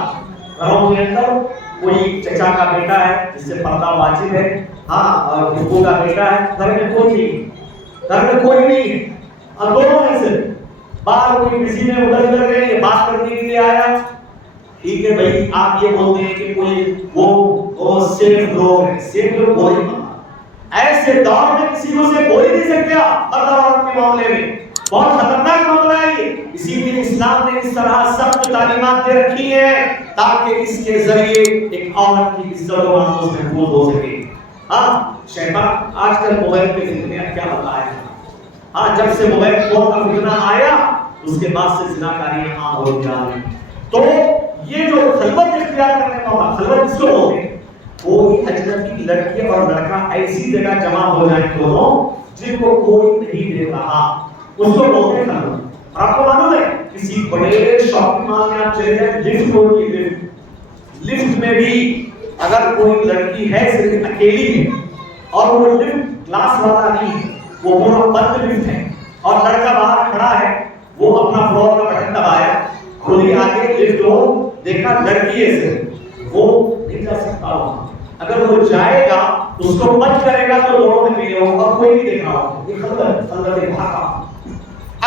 گھروں کے اندر کوئی چچا کا بیٹا ہے جس سے پردہ واجب ہے، ہاں، اور پھپھو کا بیٹا ہے، گھر میں کوئی نہیں، اور دونوں ایسے باہر کوئی کسی میں ادھر ادھر گئے، یہ بات کرنے کے لیے آیا، ٹھیک ہے بھائی، آپ یہ بولتے ہیں کہ کوئی وہ صرف لوگ ہیں، صرف لوگ بولی ایسے دور میں کسی کو سے بول ہی نہیں سکتے آپ مرد اور عورت کے معاملے میں، بہت خطرناک معاملہ ہے یہ. اسی لیے اسلام نے اس طرح سخت تعلیمات دے رکھی ہیں تاکہ اس کے ذریعے ایک عورت کی عزت و ناموس محفوظ ہو سکے. ہاں، شیطان آج کل موبائل پہ فتنے کیا بتایا. ہاں، جب سے موبائل فون کا فتنہ آیا اس کے بعد سے زنا کاریاں عام ہو جا رہی. تو یہ جو خلوت اختیار کرنے کا خلوت اس کو بولتے ہیں، کوئی اجنبی لڑکی اور لڑکا ایسی جگہ جمع ہو جائیں دونوں جن کو کوئی نہیں دیکھ رہا، اس کو بولتے ہیں خلوت. آپ کو معلوم ہے کسی بڑے شاپنگ مال میں آپ چلے جائیں، لفٹ میں بھی اگر کوئی لڑکی ہے صرف اکیلی ہے اور وہ لفٹ گلاس والا نہیں ہے، وہ پورا بند لفٹ ہے اور لڑکا باہر کھڑا ہے، وہ اپنا فلور کا بٹن دبایا، کھلی آگے لفٹ ہو، دیکھا لڑکی ہے صرف، وہ نہیں جا سکتا. وہاں اگر وہ جائے گا اس کو بچ کرے گا تو لوگوں نے پیے ہوگا، کوئی نہیں دیکھ رہا ہوگا. یہ خلوت بھاگا،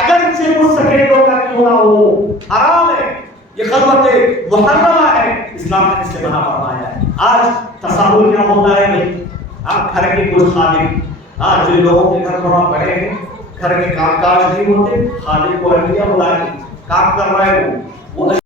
اگر سے کچھ سکینوں کا کیوں نہ ہو، حرام ہے، یہ خلوت محرمہ ہے، اسلام نے اس سے منع فرمایا ہے. آج تصاہل کیا ہوتا ہے بھائی، آپ گھر کے کچھ خادم، آج جو لوگوں کے گھر تھوڑا بڑے ہیں، گھر کے کام کاج نہیں ہوتے، خادم کو رکھ دیا، بلا کے کام کر رہا ہے وہ